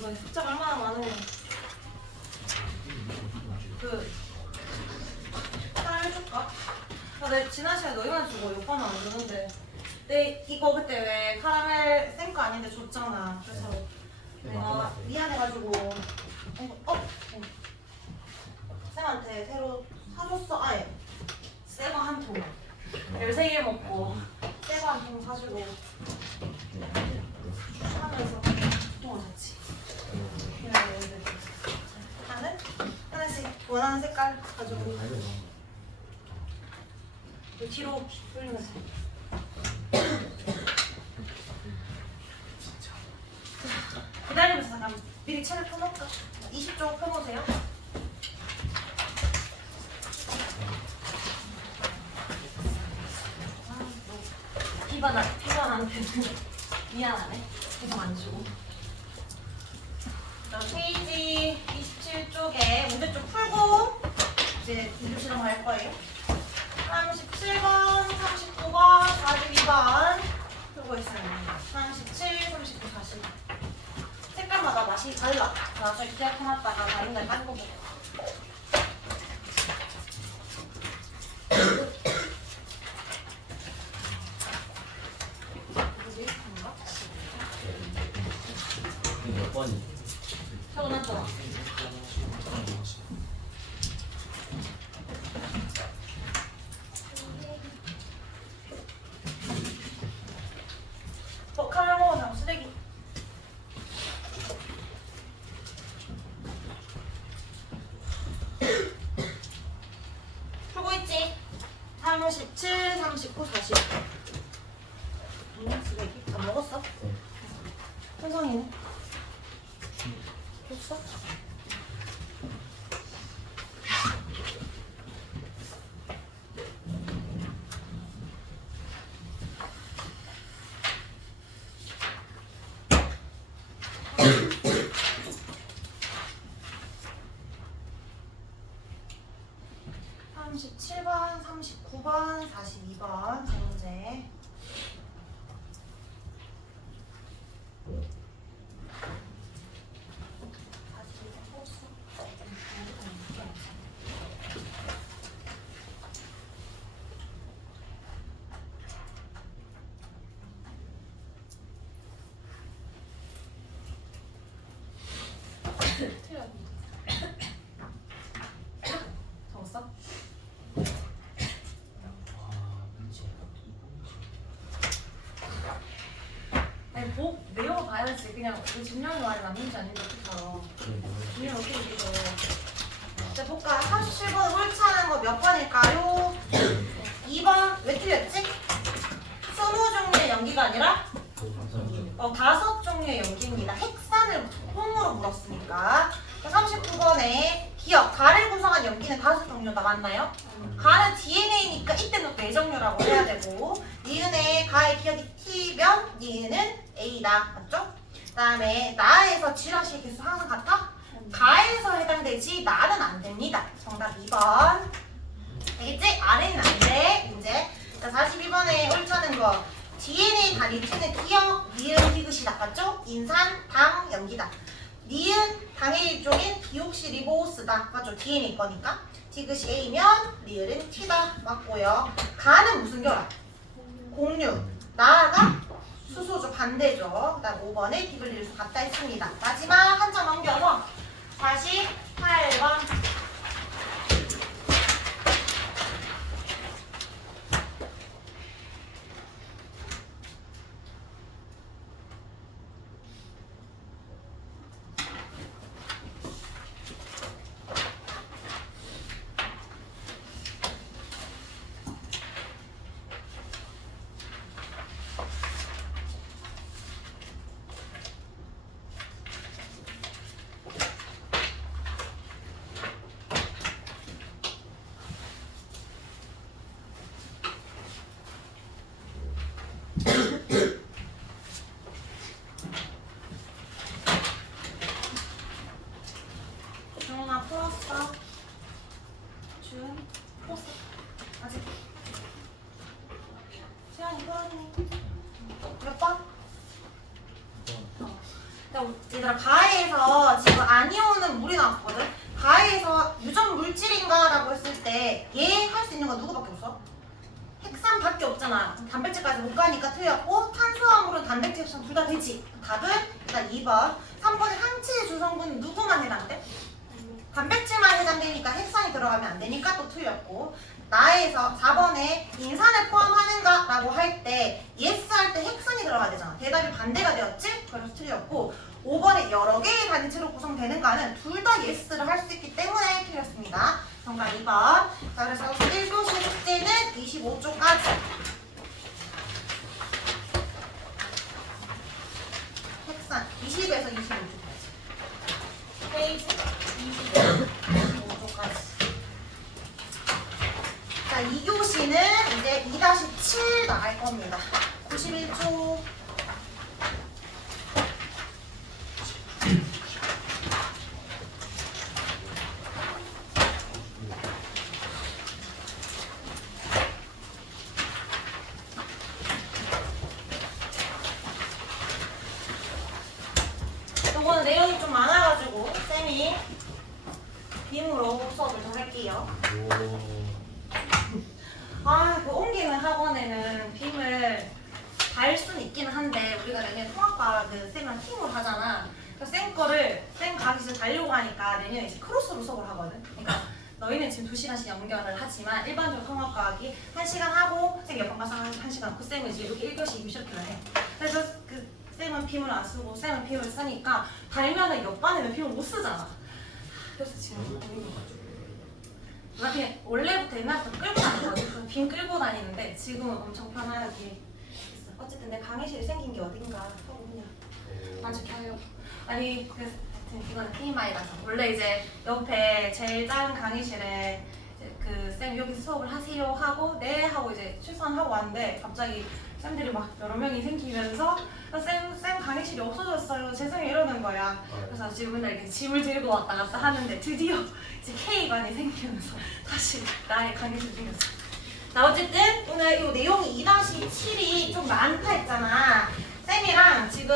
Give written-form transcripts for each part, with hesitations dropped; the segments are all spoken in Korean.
너 숫자가 얼마나 많으면 하나 해줄까? 내 지난 시간에 너희만 주고 오빠는 안 주는데 내 이거 그때 왜 카라멜 생거 아닌데 줬잖아. 그래서 내가 미안해가지고 쌤한테 새로 사줬어. 아예 새 거 한 통 13개 먹고 새 거 한 통 사주고 하면서 통을 샀지. 나는 하나씩 원하는 색깔 가지고 뒤로 돌리면서 기다리면서 잠깐 미리 책을 펴놓을까? 20쪽 펴놓으세요. 피반한테는 미안하네. 계속 안 주고. 페이지 27쪽에 문제 좀 풀고 이제 인조실험 할 거예요. 37번, 39번, 42번 풀고 있습니다. 37, 39, 40. 색깔마다 맛이 달라. 자, 저기 기억해놨다가 다 있는 딴거 보고. 몇 번이? 적어놨잖아. 카메라 먹어서 쓰레기. 풀고 있지? 37, 39, 40. 쓰레기? 다 먹었어? 현성이는? 줬어? (37번) (39번) (42번) 두 문제. 적었어? 아니 뭐 내용 봐야지. 그냥 그 진명이 말이 맞는지 아닌지 어떻게 알아. 진명 어떻게 믿어. 자 볼까. 37번 옳차는 거 몇 번일까요? 2번. 왜 틀렸지? 20종류의 연기가 아니라 5종류의 연기입니다. 핵산을 홈으로 물었으니까. 39번에 기억, 가를 구성한 연기는 5종류다. 맞나요? 가는 DNA니까 이때는 4종류라고 해야 되고, 니은의 가의 기억이 T면 니은은 A다. 맞죠? 그 다음에 나에서 지라시의 개수 항상 같아? 가에서 해당되지 나는 안 됩니다. 정답 2번. 알겠지? 아래는 안 돼. 이제 자, 42번에 옳다는 거. DNA 다 리트는 기억, 니은, 디귿이다. 맞죠? 인산, 당, 염기다. 니은 당의 일종인 디옥시리보스다. 맞죠? DNA 거니까. 디귿이 A면 리을은 T다. 맞고요. 가는 무슨 결합? 공유. 나아가 수소죠. 반대죠. 그다음 5번에 디귿리수 같다 했습니다. 마지막 한 장 넘겨서 48번. 정훈아 풀었어? 준 풀었어? 아직? 시간이 풀었니? 몇 번? 자, 얘들아 가해에서 지금 아니오는 물이 나왔거든. 가해에서 유전 물질인가 라고 했을 때 얘 할 수 있는 건 누구밖에 없어? 핵산밖에 없잖아. 단백질까지 못 가니까 틀렸고 탄수화물은 단백질 합성 둘 다 되지. 답은 일단 2번. 3번은 항체의 주성분은 누구만 해당돼? 단백질만 해당되니까 핵산이 들어가면 안 되니까 또 틀렸고 나에서 4번에 인산을 포함하는가 라고 할 때 yes 할 때 핵산이 들어가야 되잖아. 대답이 반대가 되었지? 그래서 틀렸고 5번에 여러 개의 단체로 구성되는가는 둘 다 yes를 할 수 있기 때문에 틀렸습니다. 정답 2번. 자, 그래서 1교시 숙제는 25쪽까지. 핵산 20에서 25쪽까지. 페이지 25쪽까지. 자, 2교시는 이제 2-7 나갈 겁니다. 91쪽. 요거는 내용이 좀 많아가지고 쌤이 빔으로 수업을 좀 할게요. 그 옮기는 학원에는 빔을 달 수는 있기는 한데 우리가 내년에 통합과 그 쌤이랑 팀으로 하잖아. 그래서 쌤 거를 쌤 가기 전에 달려고 하니까 내년에 이제 크로스로 수업을 하거든. 그러니까 너희는 지금 2시간씩 연결을 하지만 일반적으로 통합과학이 1시간 하고 쌤 옆방 가서 1시간 그 쌤은 이제 이렇게 1교시 2교시 이렇게 해. 그래서 그 쌤은 빔을 안 쓰고 쌤은 빔을 쓰니까 달면은 옆반에는 빔을 못 쓰잖아. 그래서 지금 고민인 거죠. 나 그냥 원래부터 옛날부터 끌고 다니거든. 빔 끌고 다니는데 지금은 엄청 편하게 있어. 어쨌든 내 강의실이 생긴 게 어딘가 하고 그냥 만족해요. 아니 그래서 하여튼 이거는 TMI라서 원래 이제 옆에 제일 작은 강의실에 그 쌤 여기서 수업을 하세요 하고 네 하고 이제 출산하고 왔는데 갑자기 쌤들이 막 여러 명이 생기면서 쌤 강의실이 없어졌어요. 죄송해요 이러는 거야. 그래서 지금 맨날 이렇게 짐을 들고 왔다 갔다 하는데 드디어 이제 K관이 생기면서 다시 나의 강의실이 생겼어. 자 어쨌든 오늘 이 내용이 2-7이 좀 많다 했잖아. 쌤이랑 지금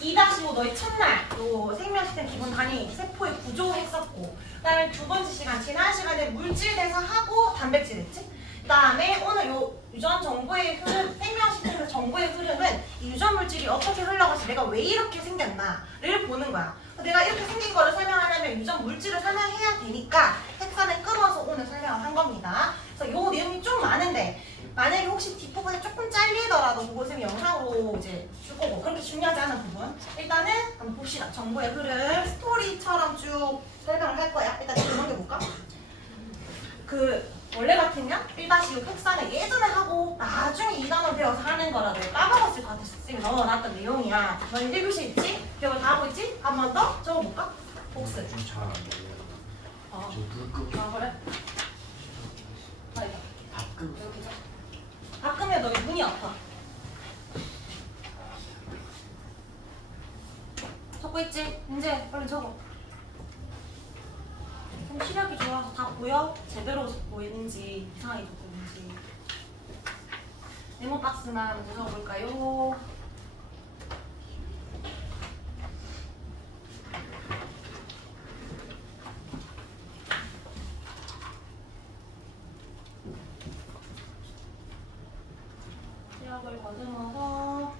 2-5 너희 첫날 요 생명시스템 기본 단위 세포의 구조 했었고 그다음에 두 번째 시간 지난 시간에 물질 대사하고 단백질 했지? 그다음에 오늘 요 유전 정보의 흐름, 생명시스템에서 정보의 흐름은 이 유전 물질이 어떻게 흘러가서 내가 왜 이렇게 생겼나를 보는 거야. 내가 이렇게 생긴 거를 설명하려면 유전 물질을 설명해야 되니까 핵산을 끌어서 오늘 설명을 한 겁니다. 그래서 요 내용이 좀 많은데 만약에 혹시 뒷부분에 조금 잘리더라도 그거 쌤이 영상으로 이제 줄 거고 그렇게 중요하지 않은 부분 일단은 한번 봅시다. 정보의 흐름 스토리처럼 쭉 설명을 할 거야. 일단 좀 넘겨볼까? 그 원래 같으면 1-6 핵산을 예전에 하고 나중에 2단원 배워서 하는 거라도 까먹었을 것 같아서 쌤이 넣어놨던 내용이야. 너희 1교시 있지? 기억을 다 하고 있지? 한 번 더 적어볼까? 복습. 좀잘안 먹어요. 저물 끄고 그래? 가끔 여기 적. 가끔이야 너 눈이 아파. 적고 있지? 이제 빨리 적어. 좀 시력이 좋아서 다 보여? 제대로 보이는지 이상하게 적고 있는지. 네모 박스만 먼저 적어볼까요? 시력을 더듬어서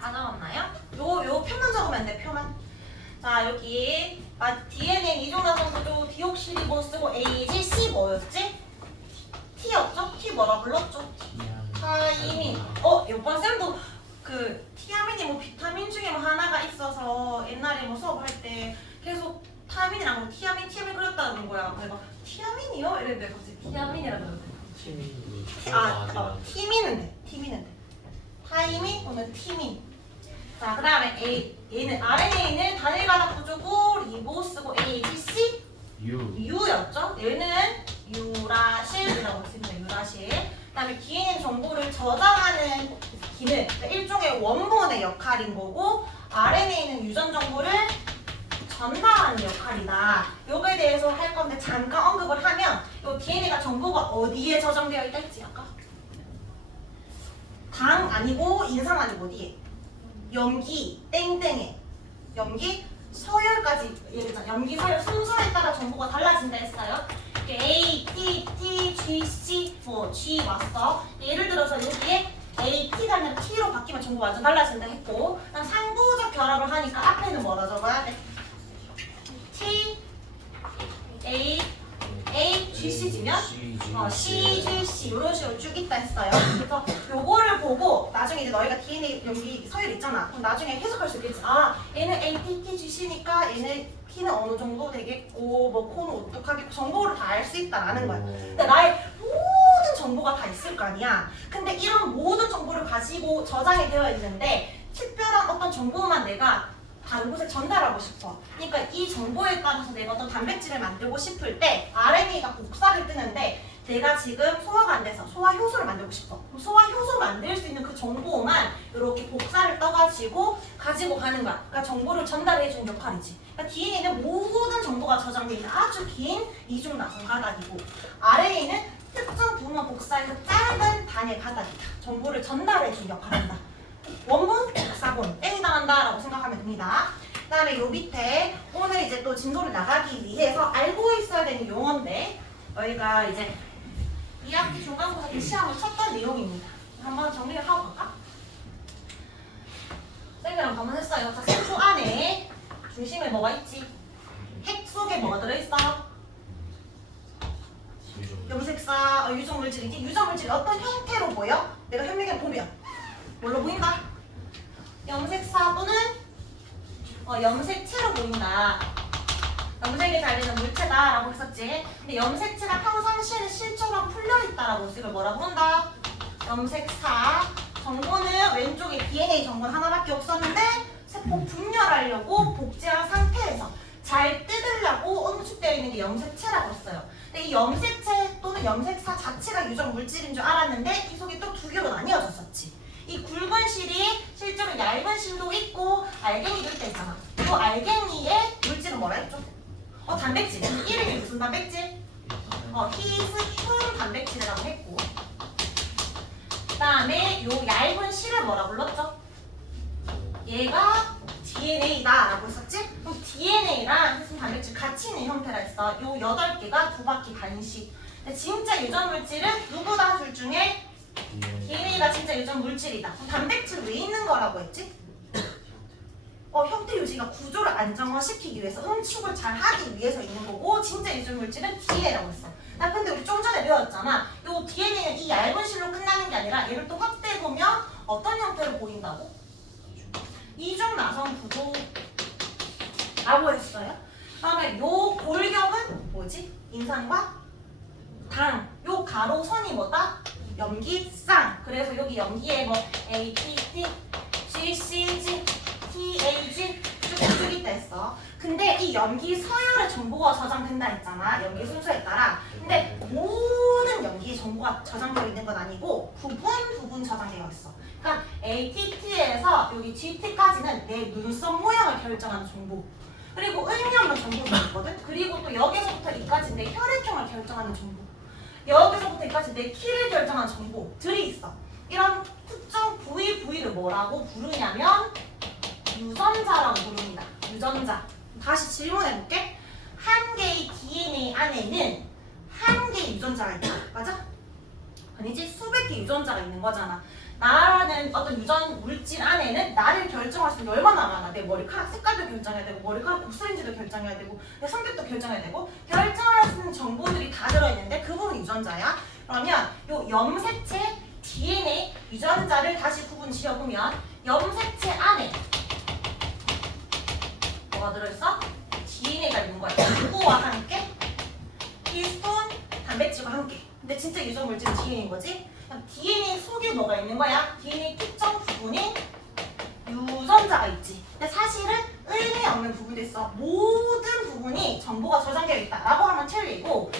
다 나왔나요? 요 표만 적으면 돼, 표만. 자, 여기 DNA 이종나선 구조 디옥시리보스고 AG C 뭐였지? T였죠? T 뭐라 불렀죠? 타이민. 요번 쌤도 그 티아민이 뭐 비타민 중에 뭐 하나가 있어서 옛날에 뭐 수업할 때 계속 타이민이랑 뭐 티아민 그렸다는 거야. 그래서 티아민이요? 이랬는데 갑자기 티아민이라고 그러더라고. 티민은 돼. 타이민 또는 티민. 자, 그 다음에 얘는 RNA는 단일 가닥 구조고 역할인 거고 RNA는 유전 정보를 전달하는 역할이다. 요거에 대해서 할 건데 잠깐 언급을 하면 요 DNA가 정보가 어디에 저장되어 있다 했지 아까? 당 아니고 인상 아니고 어디에? 염기 땡땡에 염기 서열까지 얘기했잖아. 염기 서열 순서에 따라 정보가 달라진다 했어요. A, T, T, G, C, 뭐 G 왔어. 예를 들어서 여기에 A, T가 아니라 T로 바뀌면 정보 완전 달라진다 했고 그냥 상부적 결합을 하니까 앞에는 뭐라 적어야 돼? T, A, A, G, C 지면 C, G, C 이런 식으로 쭉 있다 했어요. 그래서 요거를 보고 나중에 이제 너희가 DNA 여기 서열 있잖아. 그럼 나중에 해석할 수 있겠지. 아, 얘는 A, T, T, G, C니까 얘는 T는 어느 정도 되겠고 뭐 코는 어떡하겠고 정보를 다 알 수 있다라는 거야. 근데 나의 모든 정보가 다 있을 거 아니야. 근데 이런 모든 정보를 가지고 저장이 되어 있는데 특별한 어떤 정보만 내가 다른 곳에 전달하고 싶어. 그러니까 이 정보에 따라서 내가 어떤 단백질을 만들고 싶을 때 RNA가 복사를 뜨는데 내가 지금 소화가 안 돼서 소화 효소를 만들고 싶어. 그럼 소화 효소 만들 수 있는 그 정보만 이렇게 복사를 떠가지고 가지고 가는 거야. 그러니까 정보를 전달해 주는 역할이지. 그러니까 DNA는 모든 정보가 저장되어 있는 아주 긴 이중 나선 가닥이고 RNA는 특정 부분 복사해서 짧은 단일 가닥이다. 정보를 전달해 주는 역할을 한다. 원본, 복사본, 땡이 당한다라고 생각하면 됩니다. 그 다음에 요 밑에 오늘 이제 또 진도를 나가기 위해서 알고 있어야 되는 용어인데 저희가 이제 2학기 중간고사 때 시험을 쳤던 내용입니다. 한번 정리를 하고 갈까? 쌤이랑 검문했어요. 자, 색소 안에 중심에 뭐가 있지? 핵 속에 뭐가 들어있어? 염색사, 유전물질이지? 유전물질이 어떤 형태로 보여? 내가 현미경 보면 뭘로 보인다? 염색사 또는 염색체로 보인다. 염색이 잘 되는 물체다라고 했었지. 근데 염색체가 평상시에는 실처럼 풀려있다라고 이걸 뭐라고 한다? 염색사. 정보는 왼쪽에 DNA 정보는 하나밖에 없었는데 세포 분열하려고 복제한 상태에서 잘 뜯으려고 응축되어 있는 게 염색체라고 했어요. 근데 이 염색체 또는 염색사 자체가 유전 물질인 줄 알았는데 이 속이 또 두 개로 나뉘어졌었지. 이 굵은 실이 실제로 얇은 실도 있고 알갱이도 있다 있잖아. 이 알갱이의 물질은 뭐라 했죠? 단백질. 이름이 무슨 단백질? 히스톤 단백질이라고 했고 그 다음에 요 얇은 실을 뭐라 불렀죠? 얘가 DNA다 라고 했었지? 그럼 DNA랑 히스톤 단백질 같이 있는 형태라 했어. 요 8개가 두 바퀴 간식. 근데 진짜 유전 물질은 누구다 둘 중에 DNA가 진짜 유전 물질이다. 그럼 단백질 왜 있는 거라고 했지? 형태 유지가 구조를 안정화시키기 위해서 응축을 잘 하기 위해서 있는 거고 진짜 유전 물질은 DNA라고 했어. 나 근데 우리 좀 전에 배웠잖아. 요 DNA는 이 얇은 실로 끝나는 게 아니라 얘를 또 확대해 보면 어떤 형태로 보인다고? 이중 나선 구조라고 했어요. 그다음에 요 골격은 뭐지? 인산과 당. 요 가로선이 뭐다? 염기쌍. 그래서 여기 염기에 뭐 A, T, T, G, C, G, T, A, G 쭉 있다 했어. 근데 이 염기 서열의 정보가 저장된다 했잖아. 염기 순서에 따라. 근데 모든 염기 정보가 저장되어 있는 건 아니고 부분 저장되어 있어. 그러니까 A, T, T에서 여기 G, T까지는 내 눈썹 모양을 결정하는 정보. 그리고 의미 없는 정보도 있거든. 그리고 또 여기서부터 이까지 내 혈액형을 결정하는 정보. 여기서부터 여기까지 내 키를 결정한 정보들이 있어. 이런 특정 부위를 뭐라고 부르냐면 유전자라고 부릅니다. 유전자. 다시 질문해볼게. 한 개의 DNA 안에는 한 개의 유전자가 있다. 맞아? 아니지? 수백 개의 유전자가 있는 거잖아. 나라는 어떤 유전 물질 안에는 나를 결정할 수 있는 게 얼마나 많아. 내 머리카락 색깔도 결정해야 되고 머리카락 곱슬인지도 결정해야 되고 내 성격도 결정해야 되고 결정할 수 있는 정보들이 다 들어있는데 그 부분이 유전자야. 그러면 요 염색체 DNA 유전자를 다시 구분 지어보면 염색체 안에 뭐가 들어있어? DNA가 있는 거야. 누구와 함께? 히스톤 단백질과 함께. 근데 진짜 유전 물질은 DNA인 거지? DNA 속에 뭐가 있는 거야? DNA 특정 부분이 유전자가 있지. 근데 사실은 의미 없는 부분도 있어. 모든 부분이 정보가 저장되어 있다라고 하면 틀리고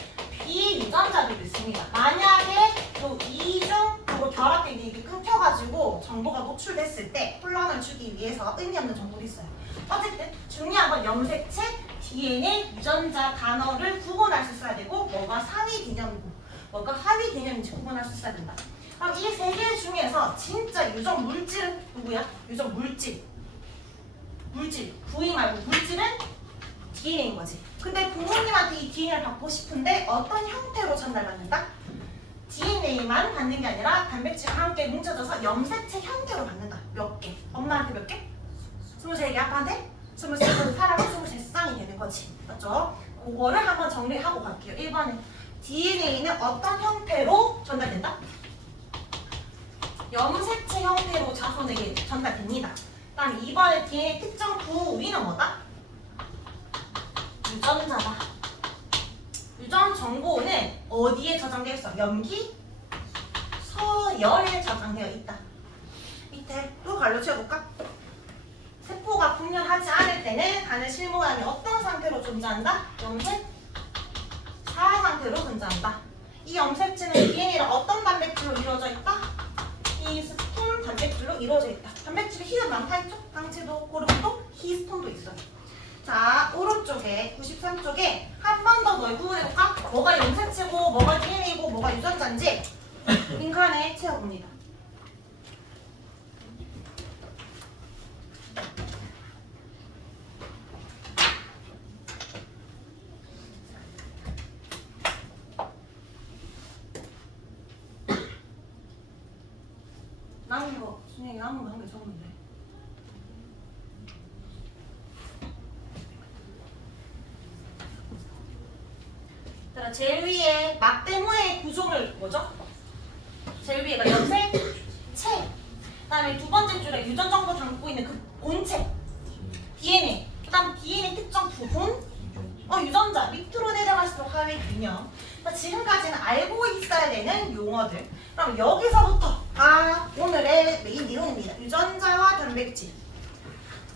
비유전자들도 있습니다. 만약에 또 이중 결합된 게 이게 끊겨가지고 정보가 노출됐을 때 혼란을 주기 위해서 의미 없는 정보도 있어요. 어쨌든 중요한 건 염색체, DNA, 유전자 단어를 구분할 수 있어야 되고 뭐가 상위 개념이고 뭐가 하위 개념인지 구분할 수 있어야 된다. 그럼 이 세 개 중에서 진짜 유전 물질은 누구야? 유전 물질. 부위 말고 물질은 DNA인 거지. 근데 부모님한테 이 DNA를 받고 싶은데 어떤 형태로 전달받는다? DNA만 받는 게 아니라 단백질과 함께 뭉쳐져서 염색체 형태로 받는다. 몇 개? 엄마한테 몇 개? 23개, 아빠한테? 23개, 사람은 23쌍이 되는 거지. 맞죠? 그거를 한번 정리하고 갈게요. 1번에 DNA는 어떤 형태로 전달된다? 염색체 형태로 자손에게 전달됩니다. 다음 2번에 DNA 특정 부위는 뭐다? 유전자다. 유전 정보는 어디에 저장되어 있어? 염기, 서열에 저장되어 있다. 밑에 또 가르쳐볼까? 세포가 분열하지 않을 때는 간의 실모양이 어떤 상태로 존재한다? 염색 사 상태로 존재한다. 이 염색체는 DNA가 어떤 단백질로 이루어져 있다? 히스톤 단백질로 이루어져 있다. 단백질이 희는 많다 했죠? 당체도 고름도 히스톤도 있어요. 자, 오른쪽에 93쪽에 한 번 더 널 구분해볼까? 뭐가 염색체고 뭐가 DNA고 뭐가 유전자인지 빈칸에 채워봅니다. 남은 거, 준영이 남은 거 한 개 적으면 돼. 자, 제일 위에 막대무의 구조물 뭐죠? 제일 위에가 염색체. 그다음에 두 번째 줄에 유전 정보 담고 있는 그 본체 DNA. 그다음 DNA 특정 부분. 유전자 밑으로 내려갈수록 하위 개념. 지금까지는 알고 있어야 되는 용어들. 그럼 여기서부터 오늘의 메인 내용입니다. 유전자와 단백질.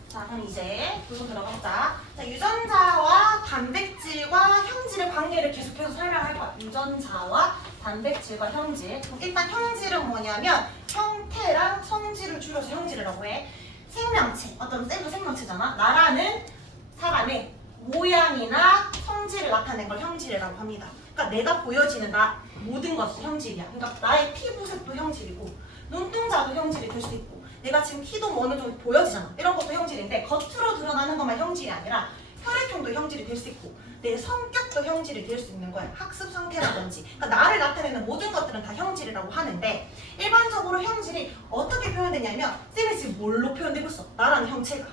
자, 그럼 이제 부분 들어가자. 자, 유전자와 단백질과 형질의 관계를 계속해서 설명할 거야. 유전자와 단백질과 형질. 그럼 일단 형질은 뭐냐면 형태랑 성질을 줄여서 형질이라고 해. 생명체, 어떤 셀도 생명체잖아. 나라는 사람의 모양이나 성질을 나타낸 걸 형질이라고 합니다. 그러니까 내가 보여지는 모든 것이 형질이야. 그러니까 나의 피부색도 형질이고 눈동자도 형질이 될 수 있고 내가 지금 키도 어느 정도 보여지잖아. 이런 것도 형질인데 겉으로 드러나는 것만 형질이 아니라 혈액형도 형질이 될 수 있고 내 성격도 형질이 될 수 있는 거야. 학습 상태라든지. 그러니까 나를 나타내는 모든 것들은 다 형질이라고 하는데 일반적으로 형질이 어떻게 표현되냐면 쌤이 지금 뭘로 표현되고 있어? 나라는 형체가.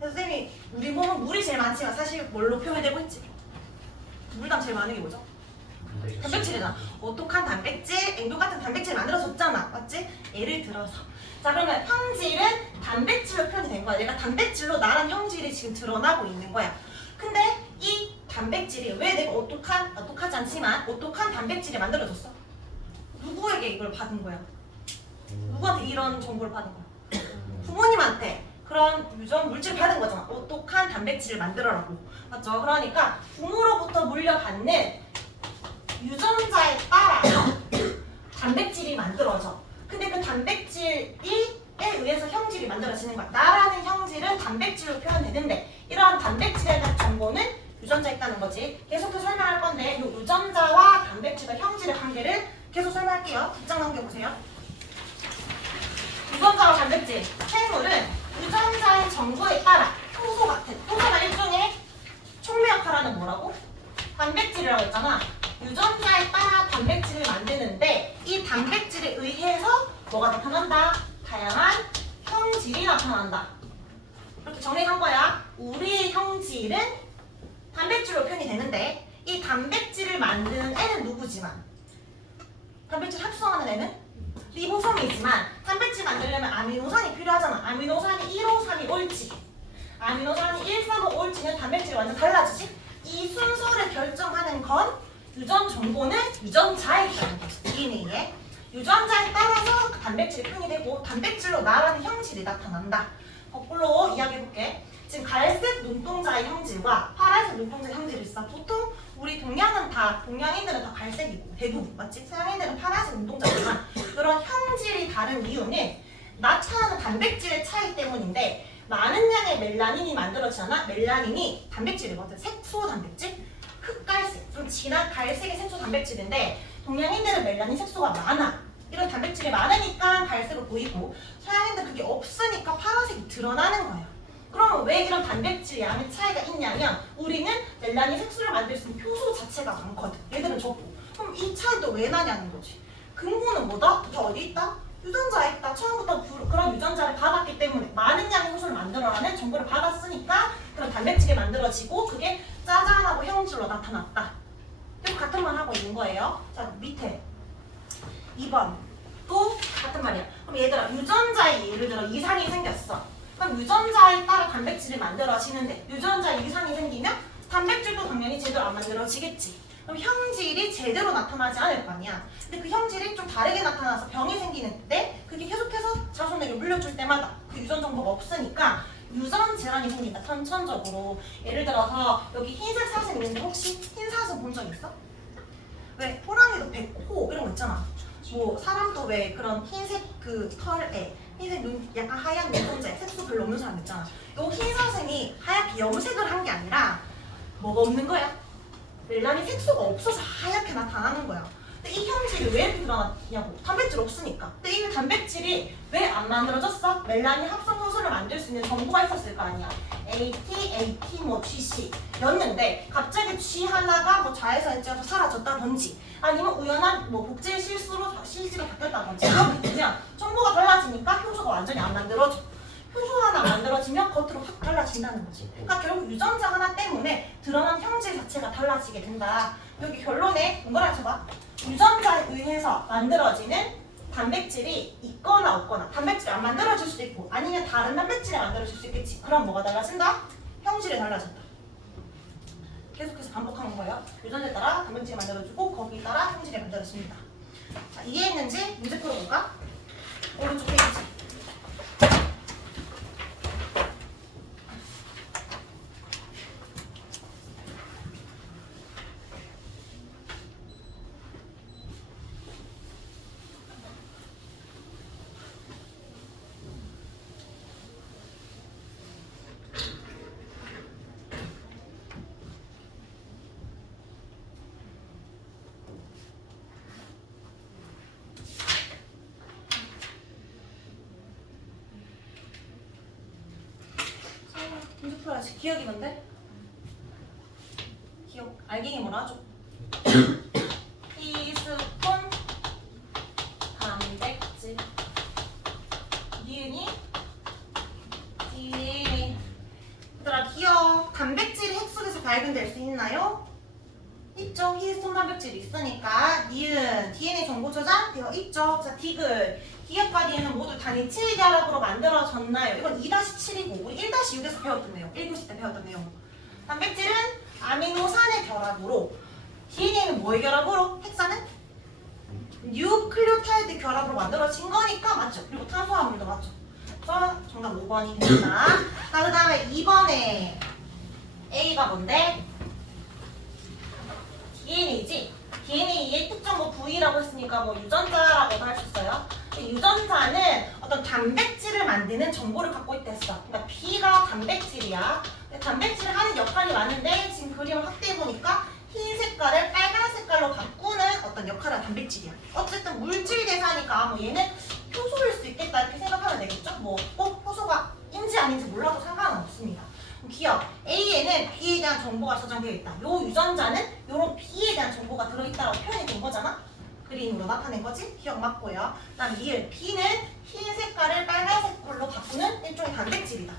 그래서 쌤이 우리 몸은 물이 제일 많지만 사실 뭘로 표현되고 있지? 물당 제일 많은 게 뭐죠? 단백질이잖아. 오똑한 단백질, 앵도 같은 단백질 만들어줬잖아. 맞지? 예를 들어서. 자, 그러면 형질은 단백질로 표현이 된 거야. 얘가 단백질로 나란 형질이 지금 드러나고 있는 거야. 근데 이 단백질이 왜 내가 오똑하지 않지만 오똑한 단백질이 만들어졌어? 누구에게 이걸 받은 거야? 누구한테 이런 정보를 받은 거야? 부모님한테 그런 유전 물질을 받은 거잖아. 오똑한 단백질을 만들어라고. 맞죠? 그러니까 부모로부터 물려받는 유전자에 따라서 단백질이 만들어져. 근데 그 단백질에 의해서 형질이 만들어지는 거야. 나라는 형질은 단백질로 표현되는데 이러한 단백질에 대한 정보는 유전자에 있다는 거지. 계속해서 설명할 건데 이 유전자와 단백질과 형질의 관계를 계속 설명할게요. 뒷장 넘겨보세요. 유전자와 단백질, 생물은 유전자의 정보에 따라 효소 같은, 효소가 일종의 촉매 역할을 하는 뭐라고? 단백질이라고 했잖아. 유전자에 따라 단백질을 만드는데 이 단백질에 의해서 뭐가 나타난다? 다양한 형질이 나타난다. 이렇게 정리한 거야. 우리의 형질은 단백질로 표현이 되는데 이 단백질을 만드는 애는 누구지만 단백질 합성하는 애는 리보솜이지만 단백질 만들려면 아미노산이 필요하잖아. 아미노산이 1호, 3이 옳지. 아미노산이 1, 3, 5 옳지는 단백질이 완전 달라지지. 이 순서를 결정하는 건 유전 정보는 유전자에 있다는 거지. DNA에. 유전자에 따라서 그 단백질이 표현이 되고 단백질로 나라는 형질이 나타난다. 거꾸로 이야기해볼게. 지금 갈색 눈동자의 형질과 파란색 눈동자의 형질이 있어. 보통 우리 동양인들은 다 갈색이고 대부분 맞지? 서양인들은 파란색 운동자지만 그런 형질이 다른 이유는 나타나는 단백질의 차이 때문인데 많은 양의 멜라닌이 만들어지잖아. 멜라닌이 단백질이거든. 색소 단백질, 흑갈색, 좀 진한 갈색의 색소 단백질인데 동양인들은 멜라닌 색소가 많아. 이런 단백질이 많으니까 갈색을 보이고 서양인들 그게 없으니까 파란색이 드러나는 거야. 그러면 왜 이런 단백질 양의 차이가 있냐면 우리는 멜라닌 색소를 만들 수 있는 효소 자체가 많거든. 얘들은 적고. 그럼 이 차이도 왜 나냐는 거지. 근본은 뭐다? 다 어디 있다? 유전자에 있다. 처음부터 그런 유전자를 받았기 때문에 많은 양의 효소를 만들어라는 정보를 받았으니까 그런 단백질이 만들어지고 그게 짜잔하고 형질로 나타났다. 계속 같은 말 하고 있는 거예요. 자, 밑에 2번 또 같은 말이야. 그럼 얘들아 유전자에 예를 들어 이상이 생겼어. 그럼 유전자에 따라 단백질이 만들어지는데 유전자에 이상이 생기면 단백질도 당연히 제대로 안 만들어지겠지. 그럼 형질이 제대로 나타나지 않을 거 아니야. 근데 그 형질이 좀 다르게 나타나서 병이 생기는데 그게 계속해서 자손에게 물려줄 때마다 그 유전 정보가 없으니까 유전 질환이 생긴다. 선천적으로. 예를 들어서 여기 흰색 사슴 있는데 혹시 흰 사슴 본 적 있어? 왜 호랑이도 배, 코 이런 거 있잖아. 뭐 사람도 왜 그런 흰색 그 털에 흰색 눈 약간 하얀 눈동자에 색소 별로 없는 사람 있잖아. 요 흰 사슴이 하얗게 염색을 한 게 아니라 뭐가 없는 거야? 멜라닌 색소가 없어서 하얗게 나타나는 거야. 근데 이 형질이 왜 이렇게 일어났냐고. 단백질 없으니까. 근데 이 단백질이 왜 안 만들어졌어? 멜라닌 합성 효소를 만들 수 있는 정보가 있었을 거 아니야. AT, 뭐 GC 였는데 갑자기 G 하나가 뭐 자외선에 쬐어서 사라졌다든지 아니면 우연한 뭐 복제 실수로 CG로 바뀌었다든지 그렇게 되면 정보가 달라지니까 효소가 완전히 안 만들어져. 효소 하나 만들어지면 겉으로 확 달라진다는 거지. 그러니까 결국 유전자 하나 때문에 드러난 형질 자체가 달라지게 된다. 여기 결론에 이거라 쳐봐. 유전자에 의해서 만들어지는 단백질이 있거나 없거나 단백질이 안 만들어질 수도 있고 아니면 다른 단백질이 만들어질 수 있겠지. 그럼 뭐가 달라진다? 형질이 달라진다. 계속해서 반복하는 거예요. 유전자에 따라 단백질이 만들어지고 거기에 따라 형질이 만들어집니다. 자, 이해했는지 문제 풀어볼까? 오른쪽 페이지. 문제 풀어야지. 기억이 뭔데? 기억 알갱이 뭐라 하죠? 티스푼 단백질 니은이 DNA. 얘들아 기억 단백질이 핵 속에서 발견될 수 있나요? 있죠. 히스톤 단백질이 있으니까 니은 DNA 정보 저장 되어 있죠. 자 디귿 기억과 니은은 모두 단일7 결합으로 만들어졌나요? 이건 2-7이고 우리 1-6에서 배웠던 내용 1교시 때 배웠던 내용. 단백질은 아미노산의 결합으로 DNA는 뭐의 결합으로? 핵산은? 뉴클리오타이드 결합으로 만들어진 거니까 맞죠? 그리고 탄수화물도 맞죠? 그래서 정답 5번이 됩니다. 자, 그 다음에 2번에 A가 뭔데? DNA지? DNA의 특정 뭐 부위라고 했으니까 뭐 유전자라고도 할 수 있어요. 유전자는 어떤 단백질을 만드는 정보를 갖고 있다 했어. 그러니까 B가 단백질이야. 단백질을 하는 역할이 많은데 지금 그림을 확대해보니까 흰 색깔을 빨간 색깔로 바꾸는 어떤 역할을 한 단백질이야. 어쨌든 물질 대사니까 뭐 얘는 효소일 수 있겠다 이렇게 생각하면 되겠죠? 뭐 꼭 효소가 인지 아닌지 몰라도 상관은 없습니다. 기억, A에는 B에 대한 정보가 저장되어 있다. 요 유전자는 요런 B에 대한 정보가 들어있다라고 표현이 된 거잖아? 그림으로 나타낸 거지? 기억 맞고요. 그다음 리을, B는 흰 색깔을 빨간색 걸로 바꾸는 일종의 단백질이다.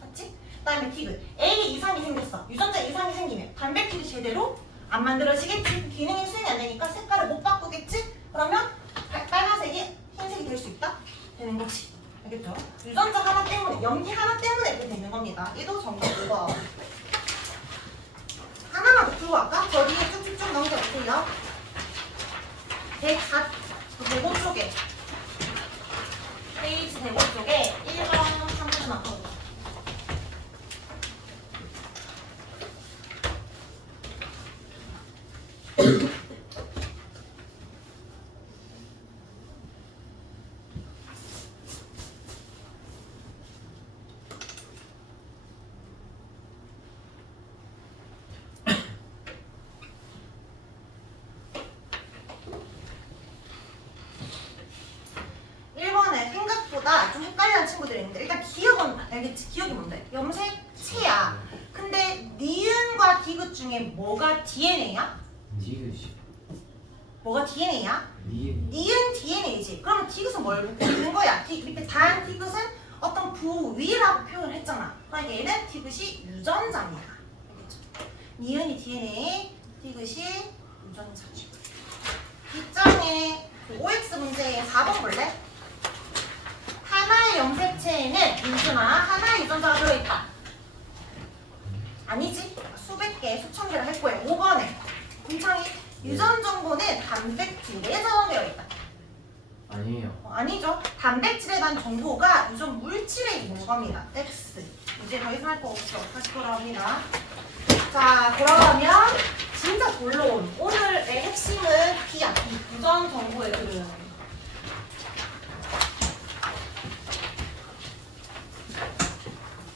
맞지? 그다음에 디귿, A에 이상이 생겼어. 유전자 이상이 생기면 단백질이 제대로 안 만들어지겠지? 기능이 수행이 안 되니까 색깔을 못 바꾸겠지? 그러면 빨간색이 흰색이 될 수 있다? 되는 거지. 알겠죠? 유전자 하나 때문에, 염기 하나 때문에 이렇게 되는 겁니다. 얘도 정답 5번. 하나만 더 풀고 갈까? 저 뒤에 쭉쭉쭉 넘겨보세요. 105 쪽에, 페이지 105 쪽에 1번 3번만 풀어보자. 생각보다 좀 헷갈리는 친구들이 있는데 일단 기억은 알겠지? 기억이 뭔데? 염색체야. 근데 니은과 디귿 중에 뭐가 DNA야? 디귿이. 뭐가 DNA야? 니은. 니은 DNA지. 그러면 디귿은 뭘 보는 거야? 밑에 단 디귿은 어떤 부위라고 표현을 했잖아. 그러니까 얘는 디귿이 유전자입니다. 알겠죠? 니은이 DNA, 디귿이 유전자. 뒷장에 OX 문제에 4번 볼래? 하나의 염색체에는 민준아 하나의 유전자가 들어있다. 아니지? 수백 개, 수천 개를 할 거예요. 5번에 문창이 유전 정보는 단백질에 저장되어 있다. 아니에요. 아니죠. 단백질에 대한 정보가 유전 물질에 있는 겁니다. X. 이제 더 이상 할 거 없어. 다시 돌아옵니다. 자, 돌아가면 진짜 본론. 오늘의 핵심은 B야. 유전 정보의 흐름.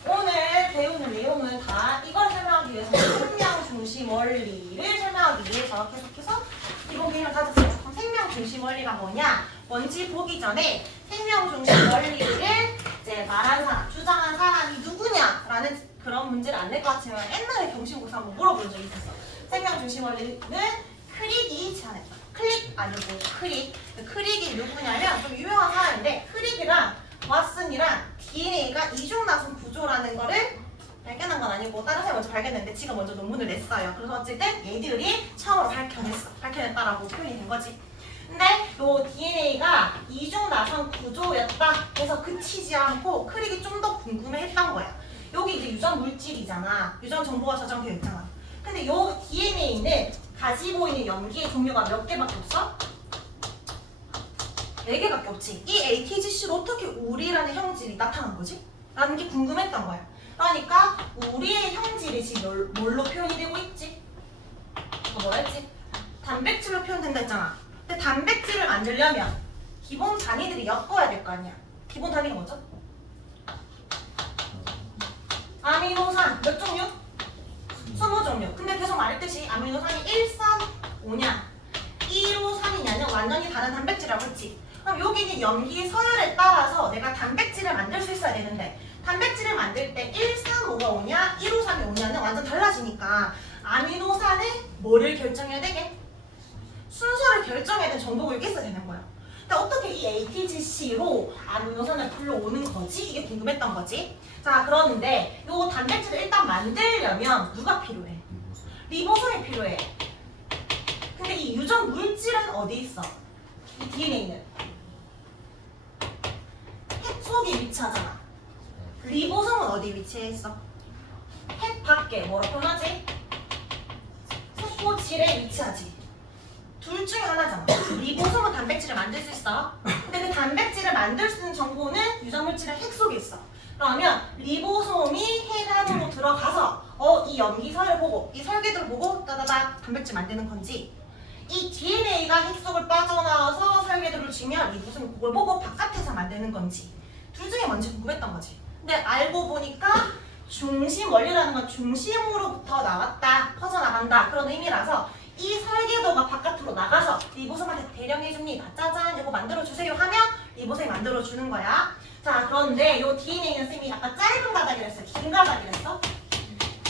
오늘 배우는 내용은 다 이걸 설명하기 위해서 생명 중심 원리를 설명하기 위해서 계속해서 기본 개념을 가졌어요. 그럼 생명 중심 원리가 뭐냐? 뭔지 보기 전에 생명 중심 원리를 이제 말한 사람, 주장한 사람이 누구냐라는 그런 문제를 안 낼 것 같지만 옛날에 경신고사 한번 물어본 적이 있었어. 생명 중심 원리는 크릭이 제안했다. 클릭 아니고 크릭. 크릭이 누구냐면 좀 유명한 사람인데 크릭이랑 왓슨이랑 DNA가 이중나선 구조라는 거를 발견한 건 아니고 다른 사람이 먼저 발견했는데 지가 먼저 논문을 냈어요. 그래서 어쨌든 얘들이 처음으로 발견했다라고 표현이 된 거지. 근데 요 DNA가 이중나선 구조였다. 그래서 그치지 않고 크릭이 좀 더 궁금해했던 거야. 여기 이제 유전 물질이잖아. 유전 정보가 저장되어 있잖아. 근데 요 DNA는 가지고 있는 염기의 종류가 몇 개밖에 없어? 4개밖에 없지. 이 ATGC로 어떻게 우리라는 형질이 나타난 거지? 라는 게 궁금했던 거야. 그러니까 우리의 형질이 지금 뭘로 표현이 되고 있지? 뭐라 했지? 단백질로 표현된다 했잖아. 근데 단백질을 만들려면 기본 단위들이 엮어야 될 거 아니야. 기본 단위가 뭐죠? 아미노산 몇 종류? 20종류. 근데 계속 말했듯이 아미노산이 1, 3, 5냐 2로 3이냐는 완전히 다른 단백질이라고 했지. 그럼 여기는 염기 서열에 따라서 내가 단백질을 만들 수 있어야 되는데 단백질을 만들 때 1, 3, 5가 오냐 1, 5, 3이 오냐는 완전 달라지니까 아미노산은 뭐를 결정해야 되게? 순서를 결정해야 되는 정보가 여기 있어야 되는 거야. 근데 어떻게 이 ATGC로 아미노산을 불러오는 거지? 이게 궁금했던 거지. 자, 그런데 이 단백질을 일단 만들려면 누가 필요해? 리보솜이 필요해. 근데 이 유전 물질은 어디 있어? 이 DNA는 핵 속에 위치하잖아. 리보솜은 어디 위치해 있어? 핵 밖에 뭐라고 표현하지? 세포질에 위치하지. 둘 중에 하나잖아. 리보솜은 단백질을 만들 수 있어. 근데 그 단백질을 만들 수 있는 정보는 유전 물질의 핵 속에 있어. 그러면 리보솜이 핵 안으로 들어가서 이 염기 서열을 보고 이 설계도를 보고 따다다 단백질 만드는 건지 이 DNA가 핵 속을 빠져나와서 설계도를 주면 리보솜이 그걸 보고 바깥에서 만드는 건지 둘 중에 뭔지 궁금했던 거지. 근데 알고 보니까 중심 원리라는 건 중심으로부터 나왔다, 퍼져나간다 그런 의미라서 이 설계도가 바깥으로 나가서 리보솜한테 대령해줍니다. 짜잔 이거 만들어주세요 하면 리보솜이 만들어주는 거야. 자, 그런데 이 DNA는 쌤이 아까 짧은 가닥이랬어? 긴 가닥이랬어?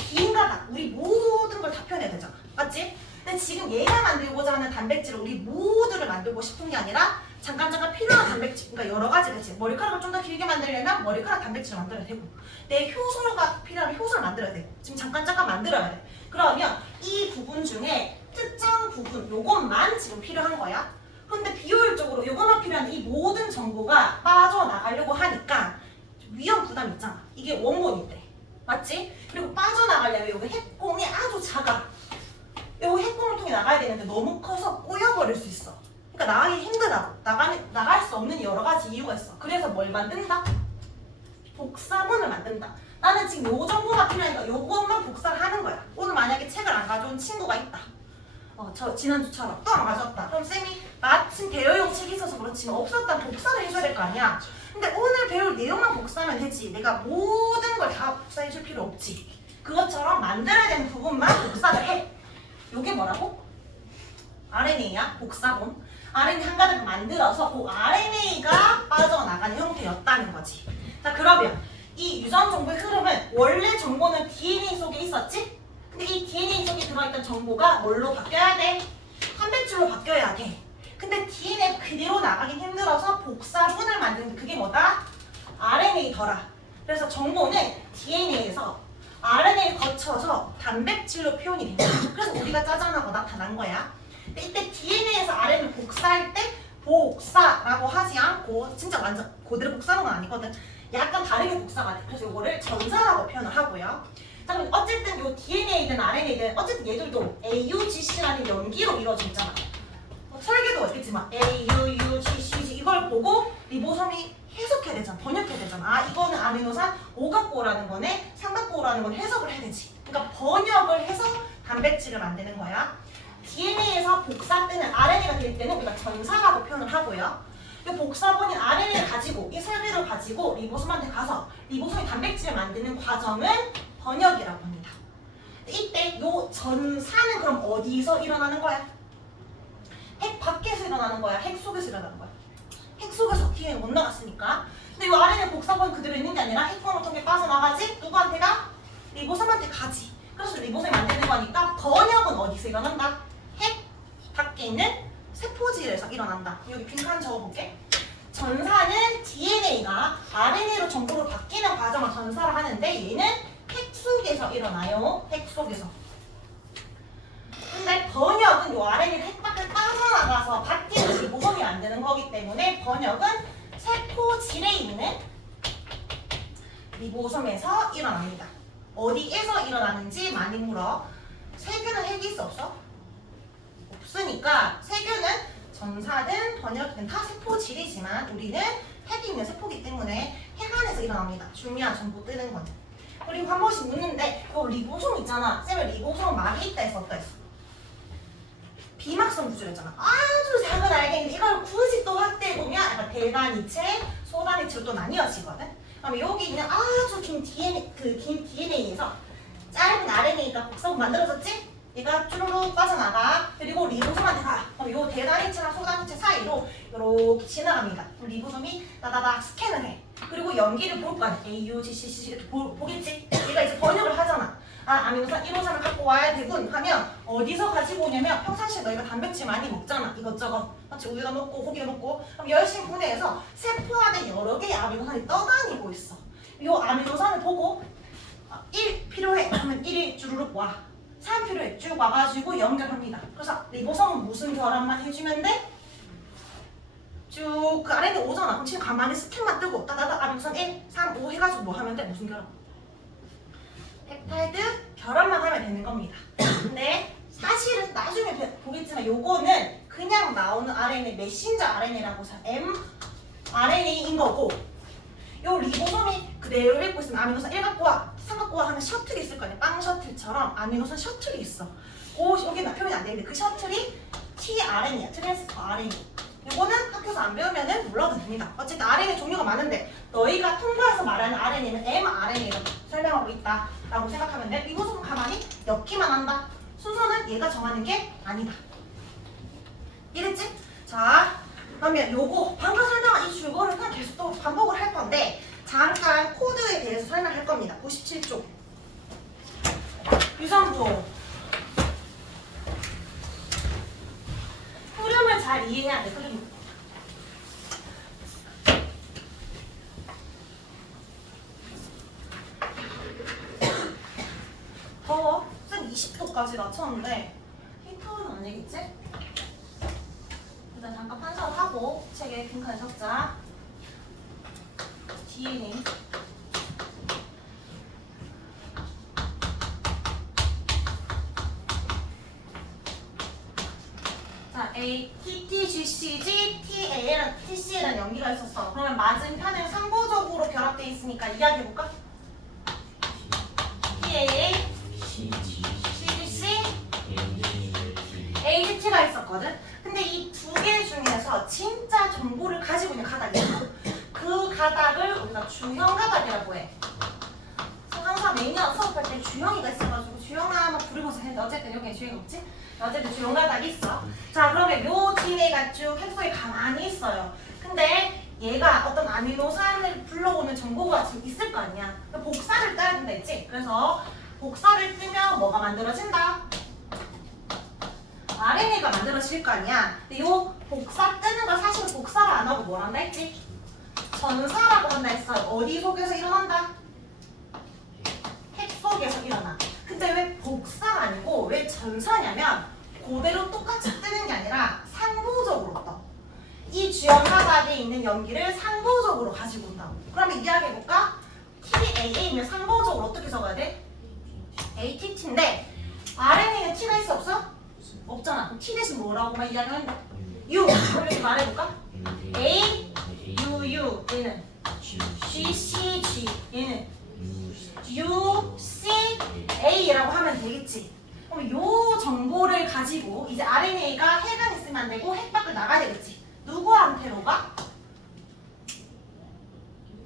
긴 가닥. 우리 모든 걸 다 표현해야 되잖아. 맞지? 근데 지금 얘가 만들고자 하는 단백질을 우리 모두를 만들고 싶은 게 아니라 잠깐 필요한 단백질, 그러니까 여러 가지겠지. 머리카락을 좀 더 길게 만들려면 머리카락 단백질을 만들어야 되고 내 효소가 필요하면 효소를 만들어야 돼. 지금 잠깐 만들어야 돼. 그러면 이 부분 중에 특정 부분, 요것만 지금 필요한 거야. 근데 비효율적으로 요것만 필요한 이 모든 정보가 빠져나가려고 하니까 위험 부담 있잖아. 이게 원본인데. 맞지? 그리고 빠져나가려면 여기 핵공이 아주 작아. 요 핵공을 통해 나가야 되는데 너무 커서 꼬여버릴 수 있어. 그러니까 나가기 힘들다고. 나갈 수 없는 여러 가지 이유가 있어. 그래서 뭘 만든다? 복사본을 만든다. 나는 지금 요 정보가 필요하니까 요것만 복사를 하는 거야. 오늘 만약에 책을 안 가져온 친구가 있다. 저 지난주처럼 또 안 가져왔다. 그럼 쌤이 마침 대여용 책이 있어서 그렇지만 없었다면 복사를 해줘야 될 거 아니야. 근데 오늘 배울 내용만 복사하면 되지. 내가 모든 걸 다 복사해줄 필요 없지. 그것처럼 만들어야 되는 부분만 복사를 해. 요게 뭐라고? RNA야. 복사본. RNA 한 가닥 만들어서 그 RNA가 빠져나가는 형태였다는 거지. 자, 그러면 이 유전 정보의 흐름은 원래 정보는 DNA 속에 있었지? 근데 이 DNA 속에 들어있던 정보가 뭘로 바뀌어야 돼? 단백질로 바뀌어야 돼. 근데 DNA 그대로 나가긴 힘들어서 복사본을 만드는 그게 뭐다? RNA더라. 그래서 정보는 DNA에서 RNA를 거쳐서 단백질로 표현이 됩니다. 그래서 우리가 짜잔하고 나타난 거야. 근데 이때 DNA에서 RNA를 복사할 때 복사라고 하지 않고 진짜 완전 그대로 복사하는 건 아니거든. 약간 다르게 복사가 돼. 그래서 이거를 전사라고 표현을 하고요. 자, 그럼 어쨌든 요 DNA든 RNA든 어쨌든 얘들도 AUGC라는 연기로 이루어져 있잖아. 설계도 있겠지만 AUGC 이걸 보고 리보솜이 해석해야 되잖아. 번역해야 되잖아. 아, 이거는 아미노산 O 갖고 오라는 거네, 3 갖고 오라는 건 해석을 해야 되지. 그러니까 번역을 해서 단백질을 만드는 거야. DNA에서 복사 때는 RNA가 될 때는 우리가 전사라고 표현을 하고요. 이 복사본인 RNA를 가지고 이 설계를 가지고 리보솜한테 가서 리보솜이 단백질을 만드는 과정은 번역이라고 합니다. 이때 요 전사는 그럼 어디서 일어나는 거야? 핵 밖에서 일어나는 거야? 핵 속에서 일어나는 거야? 핵 속에서 DNA는 못 나갔으니까. 근데 이 RNA 복사본 그대로 있는 게 아니라 핵form을 통해 빠져나가지? 누구한테 가? 리보솜한테 가지. 그래서 리보솜이 만드는 거니까 번역은 어디서 일어난다? 핵 밖에 있는 세포질에서 일어난다. 여기 빈칸 적어볼게. 전사는 DNA가 RNA로 정보로 바뀌는 과정을 전사를 하는데 얘는 핵 속에서 일어나요. 핵 속에서. 근데 번역은 요 RNA가 핵 밖을 빠져나가서 바뀌는 리보솜이 만드는 거기 때문에 번역은 세포질에 있는 리보솜에서 일어납니다. 어디에서 일어나는지 많이 물어. 세균은 핵이 있어 없어? 없으니까 세균은 전사든 번역이든 다 세포질이지만 우리는 핵이 있는 세포이기 때문에 핵 안에서 일어납니다. 중요한 정보 뜨는 건. 그리고 한 번씩 묻는데 요 리보솜 있잖아. 쌤은 리보솜 많이 있다 했어 없다 했어? 비막성 구조였잖아. 아주 작은 알갱이. 이걸 굳이 또 확대해보면 약간 대단이체, 소단이체로 또 나뉘어지거든. 그럼 여기 있는 아주 긴 DNA에서 짧은 RNA가 복사본 만들어졌지? 얘가 쭈루룩 빠져나가. 그리고 리보솜한테 가. 그럼 요 대단이체랑 소단이체 사이로 이렇게 지나갑니다. 그럼 리보솜이 다다닥 스캔을 해. 그리고 연기를 볼 거 아니야. AUGCC 이렇게 보겠지? 얘가 이제 번역을 하잖아. 아, 아미노산 1호산을 갖고 와야 되군 하면 어디서 가지고 오냐면 평상시에 너희가 단백질 많이 먹잖아. 이것저것. 그렇지? 우유가 먹고 고기가 먹고. 그럼 열심히 분해해서 세포 안에 여러 개의 아미노산이 떠다니고 있어. 이 아미노산을 보고 1 필요해 하면 1이 주르륵 와. 3 필요해 쭉 와가지고 연결합니다. 그래서 리보솜은 무슨 결합만 해주면 돼? 쭉 그 RNA 오잖아. 그럼 지금 가만히 스캔만 뜨고 따다다 아미노산 1, 3, 5 해가지고 뭐 하면 돼? 무슨 결합? 펩타이드 결합만 하면 되는 겁니다. 근데 사실은 나중에 보겠지만 요거는 그냥 나오는 RNA 메신저 RNA라고 해서 mRNA인 거고 요 리보솜이 그대로 읽고 있으면 아미노산 1 갖고 와, 3 갖고 와 하면 셔틀이 있을 거 아니야. 빵 셔틀처럼 아미노산 셔틀이 있어. 여기는 표현이 안 되는데 그 셔틀이 tRNA야. 트랜스퍼 RNA. 요거는 학교에서 안 배우면은 몰라도 됩니다. 어쨌든 RNA 종류가 많은데 너희가 통과해서 말하는 RNA는 mRNA라고 설명하고 있다라고 생각하면 돼. 리보솜은 가만히 엮기만 한다. 순서는 얘가 정하는 게 아니다. 이랬지? 자, 그러면 요거 방금 설명한 이 줄거를 그냥 계속 또 반복을 할 건데 잠깐 코드에 대해서 설명할 겁니다. 97쪽 유전부 흐름을 잘 이해해야 돼. 흐름. 더워. 쌤 20도까지 낮췄는데 히터는 아니겠지? 일단 잠깐 판사를 하고 책에 빈칸에 적자. DNA 자, A, TTGCG, TAL, TCL이라는 연기가 있었어. 그러면 맞은편에 상호적으로 결합되어 있으니까 이야기해볼까? TAA, CGC, 개가 있었거든. 근데 이 두 개 중에서 진짜 정보를 가지고 있는 가닥이 있어. 그 가닥을 우리가 주형 가닥이라고 해. 그래서 항상 매년 수업할 때 주형이가 있어가지고 주형아 막 부르면서 했는데 어쨌든 여기에 주형이 없지? 어쨌든 주형 가닥이 있어. 자, 그러면 요 DNA가 쭉 핵소에 가만히 있어요. 근데 얘가 어떤 아미노산을 불러오는 정보가 지금 있을 거 아니야. 그러니까 복사를 떠야 된다 했지? 그래서 복사를 뜨면 뭐가 만들어진다? RNA가 만들어질 거 아니야. 근데 요 복사 뜨는 거 사실 복사를 안 하고 뭘 한다 했지? 전사라고 한다 했어. 어디 속에서 일어난다? 핵 속에서 일어나. 근데 왜 복사가 아니고 왜 전사냐면 그대로 똑같이 뜨는 게 아니라 상부적으로 떠. 이 주연 하닥에 있는 연기를 상부적으로 가지고 온다고. 그러면 이야기해볼까? TAA면 상부적으로 어떻게 적어야 돼? ATT인데 RNA는 T가 있어 없어? 없잖아. 그럼 T 대신 뭐라고만 이야기하는데? U. 그럼 이렇게 말해볼까? A, U, U. 얘는 G, C, G. 얘는 U, C, A라고 하면 되겠지. 그럼 요 정보를 가지고 이제 RNA가 핵안 있으면 안 되고 핵 밖을 나가야 되겠지. 누구한테로 가?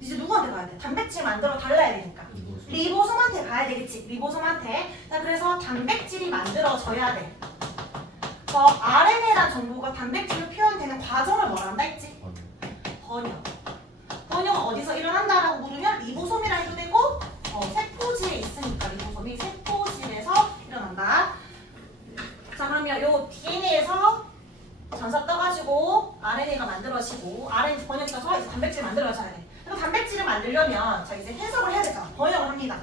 이제 누구한테 가야 돼? 단백질 만들어 달라야 되니까. 리보솜한테 가야 되겠지. 리보솜한테. 자, 그래서 단백질이 만들어져야 돼. 그래서 RNA란 정보가 단백질로 표현되는 과정을 뭐라 한다 했지? 번역. 번역은 어디서 일어난다라고 물으면 리보솜이라 해도 되고 세포질에 있으니까 리보솜이 세포질에서 일어난다. 자, 그러면 요 DNA에서 전사 떠가지고 RNA가 만들어지고 RNA 번역이 돼서 이제 단백질 만들어져야 돼. 그리고 단백질을 만들려면 자 이제 해석을 해야 되잖아. 번역을 합니다.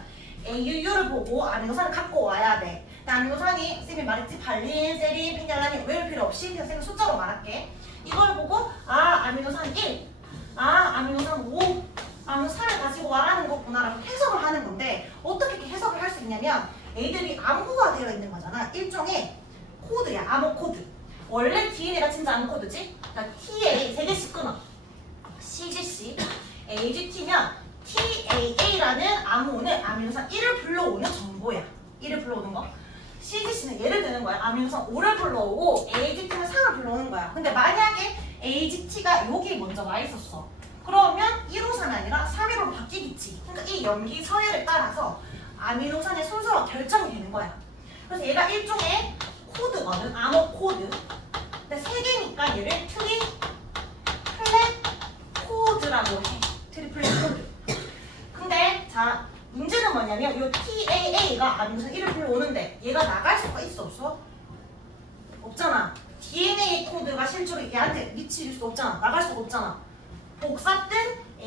AUU를 보고 아미노산을 갖고 와야 돼. 아미노산이 쌤이 말했지 발린, 세린, 페니알라닌 외울 필요 없이 그냥 쌤이 숫자로 말할게. 이걸 보고 아미노산 1, 아미노산 5, 아미노산을 가지고 와라는 거구나라고 해석을 하는 건데 어떻게 이렇게 해석을 할 수 있냐면 애들이 암호가 되어 있는 거잖아. 일종의 코드야. 암호 코드. 원래 DNA가 진짜 암호 코드지? 그러니까 TA 3개씩 끊어. CGC, AGT면 TAA라는 암호는 아미노산 1을 불러오는 정보야. 1을 불러오는 거. CGC는 예를 드는 거야. 아미노산 5를 불러오고 AGT는 3을 불러오는 거야. 근데 만약에 AGT가 여기 먼저 와 있었어. 그러면 153이 아니라 315로 바뀌겠지. 그러니까 이 염기 서열에 따라서 아미노산의 순서가 결정이 되는 거야. 그래서 얘가 일종의 코드거든. 암호 코드. 근데 3개니까 얘를 트리플렛 코드라고 해. 트리플렛 코드. 근데 자 문제는 뭐냐면 이 TAA가 아미노산 1을 불러오는데 얘가 나갈 수가 있어 없어? 없잖아. DNA 코드가 실제로 얘한테 미칠 수 없잖아. 나갈 수가 없잖아. 복사 뜬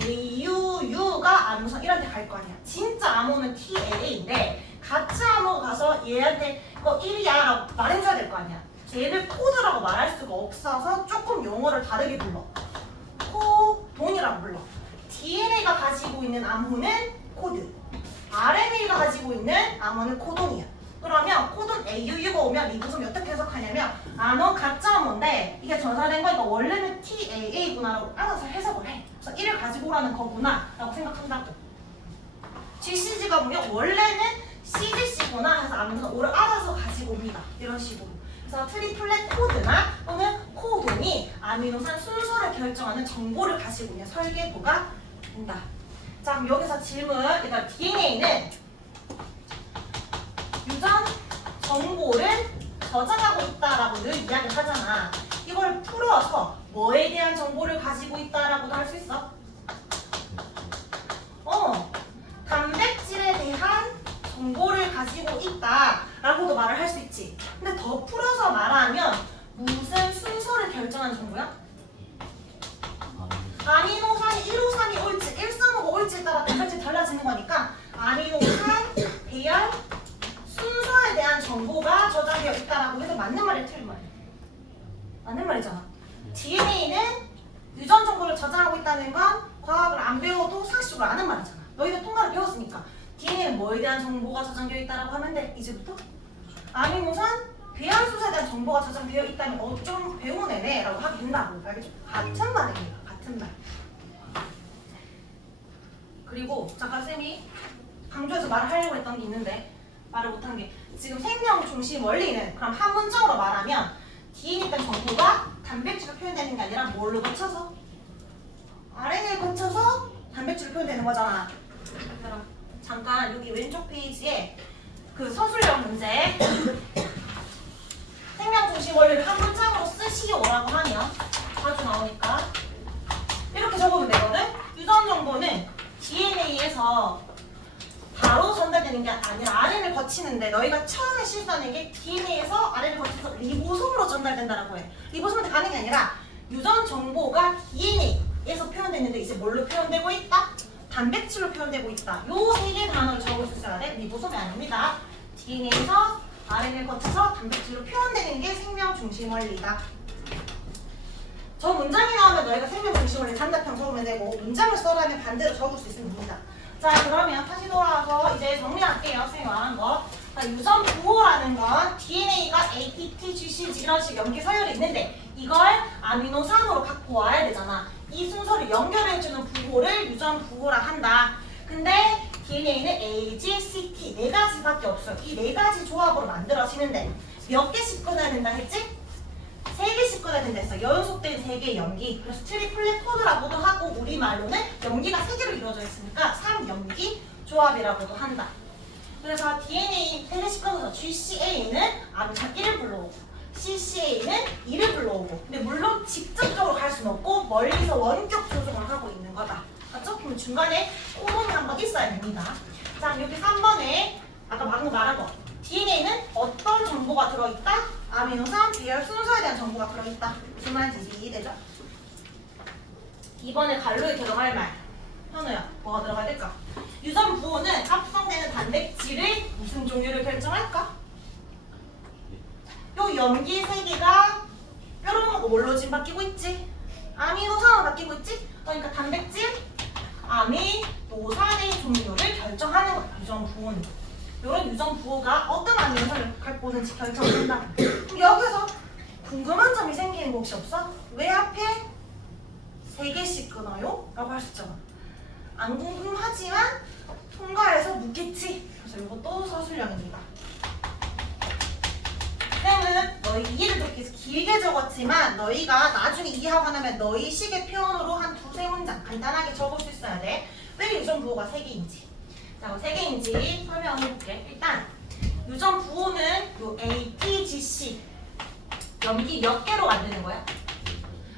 AUU가 아미노산 1한테 갈 거 아니야. 진짜 암호는 TAA인데 가짜 암호 가서 얘한테 이거 1이야 라고 말해줘야 될 거 아니야. 얘를 코드라고 말할 수가 없어서 조금 용어를 다르게 불러. 코돈이라고 불러. DNA가 가지고 있는 암호는 코드, RNA가 가지고 있는 암호는 코돈이야. 그러면 코돈 AUU가 오면 리보솜이 어떻게 해석하냐면 넌 가짜 암호인데 이게 전사된 거니까 원래는 TAA구나라고 알아서 해석을 해. 그래서 1을 가지고 오라는 거구나 라고 생각한다고. GCG가 보면 원래는 CGC구나 해서 아미노산 5를 알아서 가지고 옵니다. 이런 식으로. 그래서 트리플렛 코드나 또는 코돈이 아미노산 순서를 결정하는 정보를 가지고 있는 설계도가 된다. 자, 그럼 여기서 질문. 일단 DNA는 유전 정보를 저장하고 있다라고 늘 이야기를 하잖아. 이걸 풀어서 뭐에 대한 정보를 가지고 있다라고도 할 수 있어? 단백질에 대한 정보를 가지고 있다라고도 말을 할 수 있지. 근데 더 풀어서 말하면 무슨 순서를 결정하는 정보야? 아미노산이 153이 올지 135가 올지에 따라 단백질이 달라지는 거니까 아미노산 배열 순서에 대한 정보가 저장되어 있다라고 해도 맞는 말이야, 틀린 말이야? 맞는 말이잖아. DNA는 유전 정보를 저장하고 있다는 건 과학을 안 배워도 상식적으로 아는 말이잖아. 너희들 통과를 배웠으니까 DNA는 뭐에 대한 정보가 저장되어 있다라고 하면 돼. 이제부터 아미노산 배열 순서에 대한 정보가 저장되어 있다면 좀 배운 애네 라고 하게 된다고. 알겠죠? 같은 말입니다. 같은 말. 그리고 잠깐 쌤이 강조해서 말을 하려고 했던 게 있는데 말을 못한 게 지금 생명 중심 원리는 그럼 한 문장으로 말하면 뒤에 있던 정보가 단백질로 표현되는 게 아니라 뭘로 거쳐서? RNA를 거쳐서 단백질로 표현되는 거잖아. 얘들아, 잠깐 여기 왼쪽 페이지에 그 서술형 문제 생명 중심 원리를 한 문장으로 쓰시오라고 하면 자주 나오니까 이렇게 적으면 되거든. 유전 정보는 DNA에서 바로 전달되는 게 아니라 RNA를 거치는데 너희가 처음에 실수하는 게 DNA에서 RNA를 거쳐서 리보솜으로 전달된다라고 해. 리보솜한테 가는 게 아니라 유전 정보가 DNA에서 표현됐는데 이제 뭘로 표현되고 있다? 단백질로 표현되고 있다. 요 세 개 단어를 적을 수 있어야 돼. 리보솜이 아닙니다. DNA에서 RNA를 거쳐서 단백질로 표현되는 게 생명 중심 원리다. 저 문장이 나오면 너희가 생명 중심 원리 단답형 적으면 되고 문장을 써라면 반대로 적을 수 있으면 됩니다. 자, 그러면 다시 돌아와서 이제 정리할게요. 선생님이 말한 거. 자, 유전 부호라는 건 DNA가 ATP, GCG 이런 식 염기 서열이 있는데 이걸 아미노산으로 갖고 와야 되잖아. 이 순서를 연결해주는 부호를 유전 부호라 한다. 근데 DNA는 A, G, C, T 네 가지밖에 없어요. 이 네 가지 조합으로 만들어지는데 몇 개씩 끊어야 된다 했지? 3개씩 끊어야 된다 했어. 연속된 3개의 염기. 그래서 트리플렛 코드라고도 하고 우리말로는 염기가 3개로 이루어져 있으니까 3염기 조합이라고도 한다. 그래서 DNA 3개씩 끊어서 GCA는 아미노산 1을 불러오고 CCA는 2를 불러오고 근데 물론 직접적으로 갈 수는 없고 멀리서 원격 조종을 하고 있는 거다. 맞죠? 그럼 중간에 코론이 한번 있어야 됩니다. 자, 여기 3번에 아까 방금 말한 거 DNA는 어떤 정보가 들어있다? 아미노산 배열 순서에 대한 정보가 들어있다. 무슨 말인지 이해되죠? 이번에 갈로에 들어갈 말. 현우야, 뭐가 들어가야 될까? 유전 부호는 합성되는 단백질의 무슨 종류를 결정할까? 요 염기 3개가 뾰로롱하고 뭘로 지금 바뀌고 있지? 아미노산으로 바뀌고 있지? 그러니까 단백질, 아미노산의 종류를 결정하는 거야. 유전 부호는. 이런 유전 부호가 어떤 아미노산을 갖고 오는지 결정된다. 그럼 여기서 궁금한 점이 생기는 거 혹시 없어? 왜 하필 3개씩 끊어요? 라고 할 수 있잖아. 안 궁금하지만 통과해서 묻겠지. 그래서 이것도 서술형입니다. 쌤은 너희 이해를 돕기 위해서 길게 적었지만 너희가 나중에 이해하고 나면 너희 식의 표현으로 한 2-3문장 간단하게 적을 수 있어야 돼. 왜 유전 부호가 3개인지. 자, 3개인지 설명해볼게. 일단 유전 부호는 요 ATGC 염기 몇 개로 만드는 거야?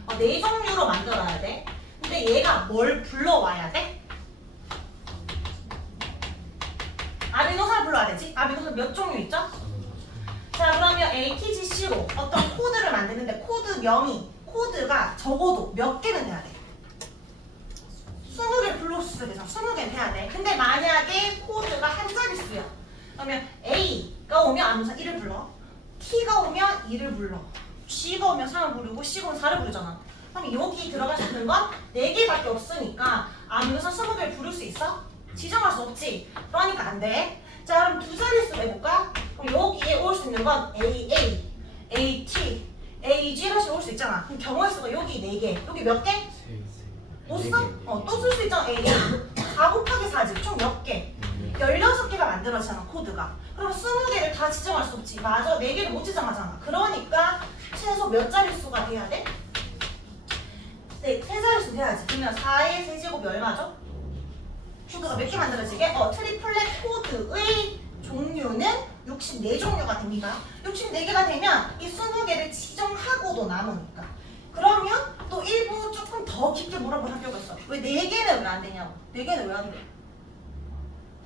4종류로 만들어야 돼. 근데 얘가 뭘 불러와야 돼? 아미노산을 불러야 되지? 아미노산 몇 종류 있죠? 자, 그러면 ATGC로 어떤 코드를 만드는데 코드가 적어도 몇 개는 돼야 돼? 20개를 불러줬어야 되잖아. 20개는 돼야 돼. 근데 만약에 코드가 한 자릿수야. 그러면 A가 오면 아미노산 1을 불러. T가 오면 2를 불러. G가 오면 3을 부르고 C가 오면 4를 부르잖아. 그럼 여기 들어갈 수 있는 건 4개밖에 없으니까 아미노산 20개를 부를 수 있어? 지정할 수 없지. 그러니까 안 돼. 자, 그럼 2자릿수 해볼까? 그럼 여기에 올 수 있는 건 AA, AT, AG라씩 올 수 있잖아. 그럼 경우의 수가 여기 4개. 여기 몇 개? 못 써? 또 쓸 수 있잖아. A 4 곱하기 4지. 총 몇 개? 16개가 만들어지잖아. 코드가. 그럼 20개를 다 지정할 수 없지. 맞아. 4개를 못 지정하잖아. 그러니까 최소 몇 자릿수가 돼야 돼? 네, 3자릿수 돼야지. 그러면 4의 세제곱이 얼마죠? 코드가 몇 개 만들어지게? 트리플렛 코드의 종류는 64종류가 됩니다. 64개가 되면 이 20개를 지정하고도 남으니까. 그러면 또 일부 조금 더 깊게 물어볼 필요가 있어. 왜 4개는 왜 안 되냐고. 4개는 왜 안 돼?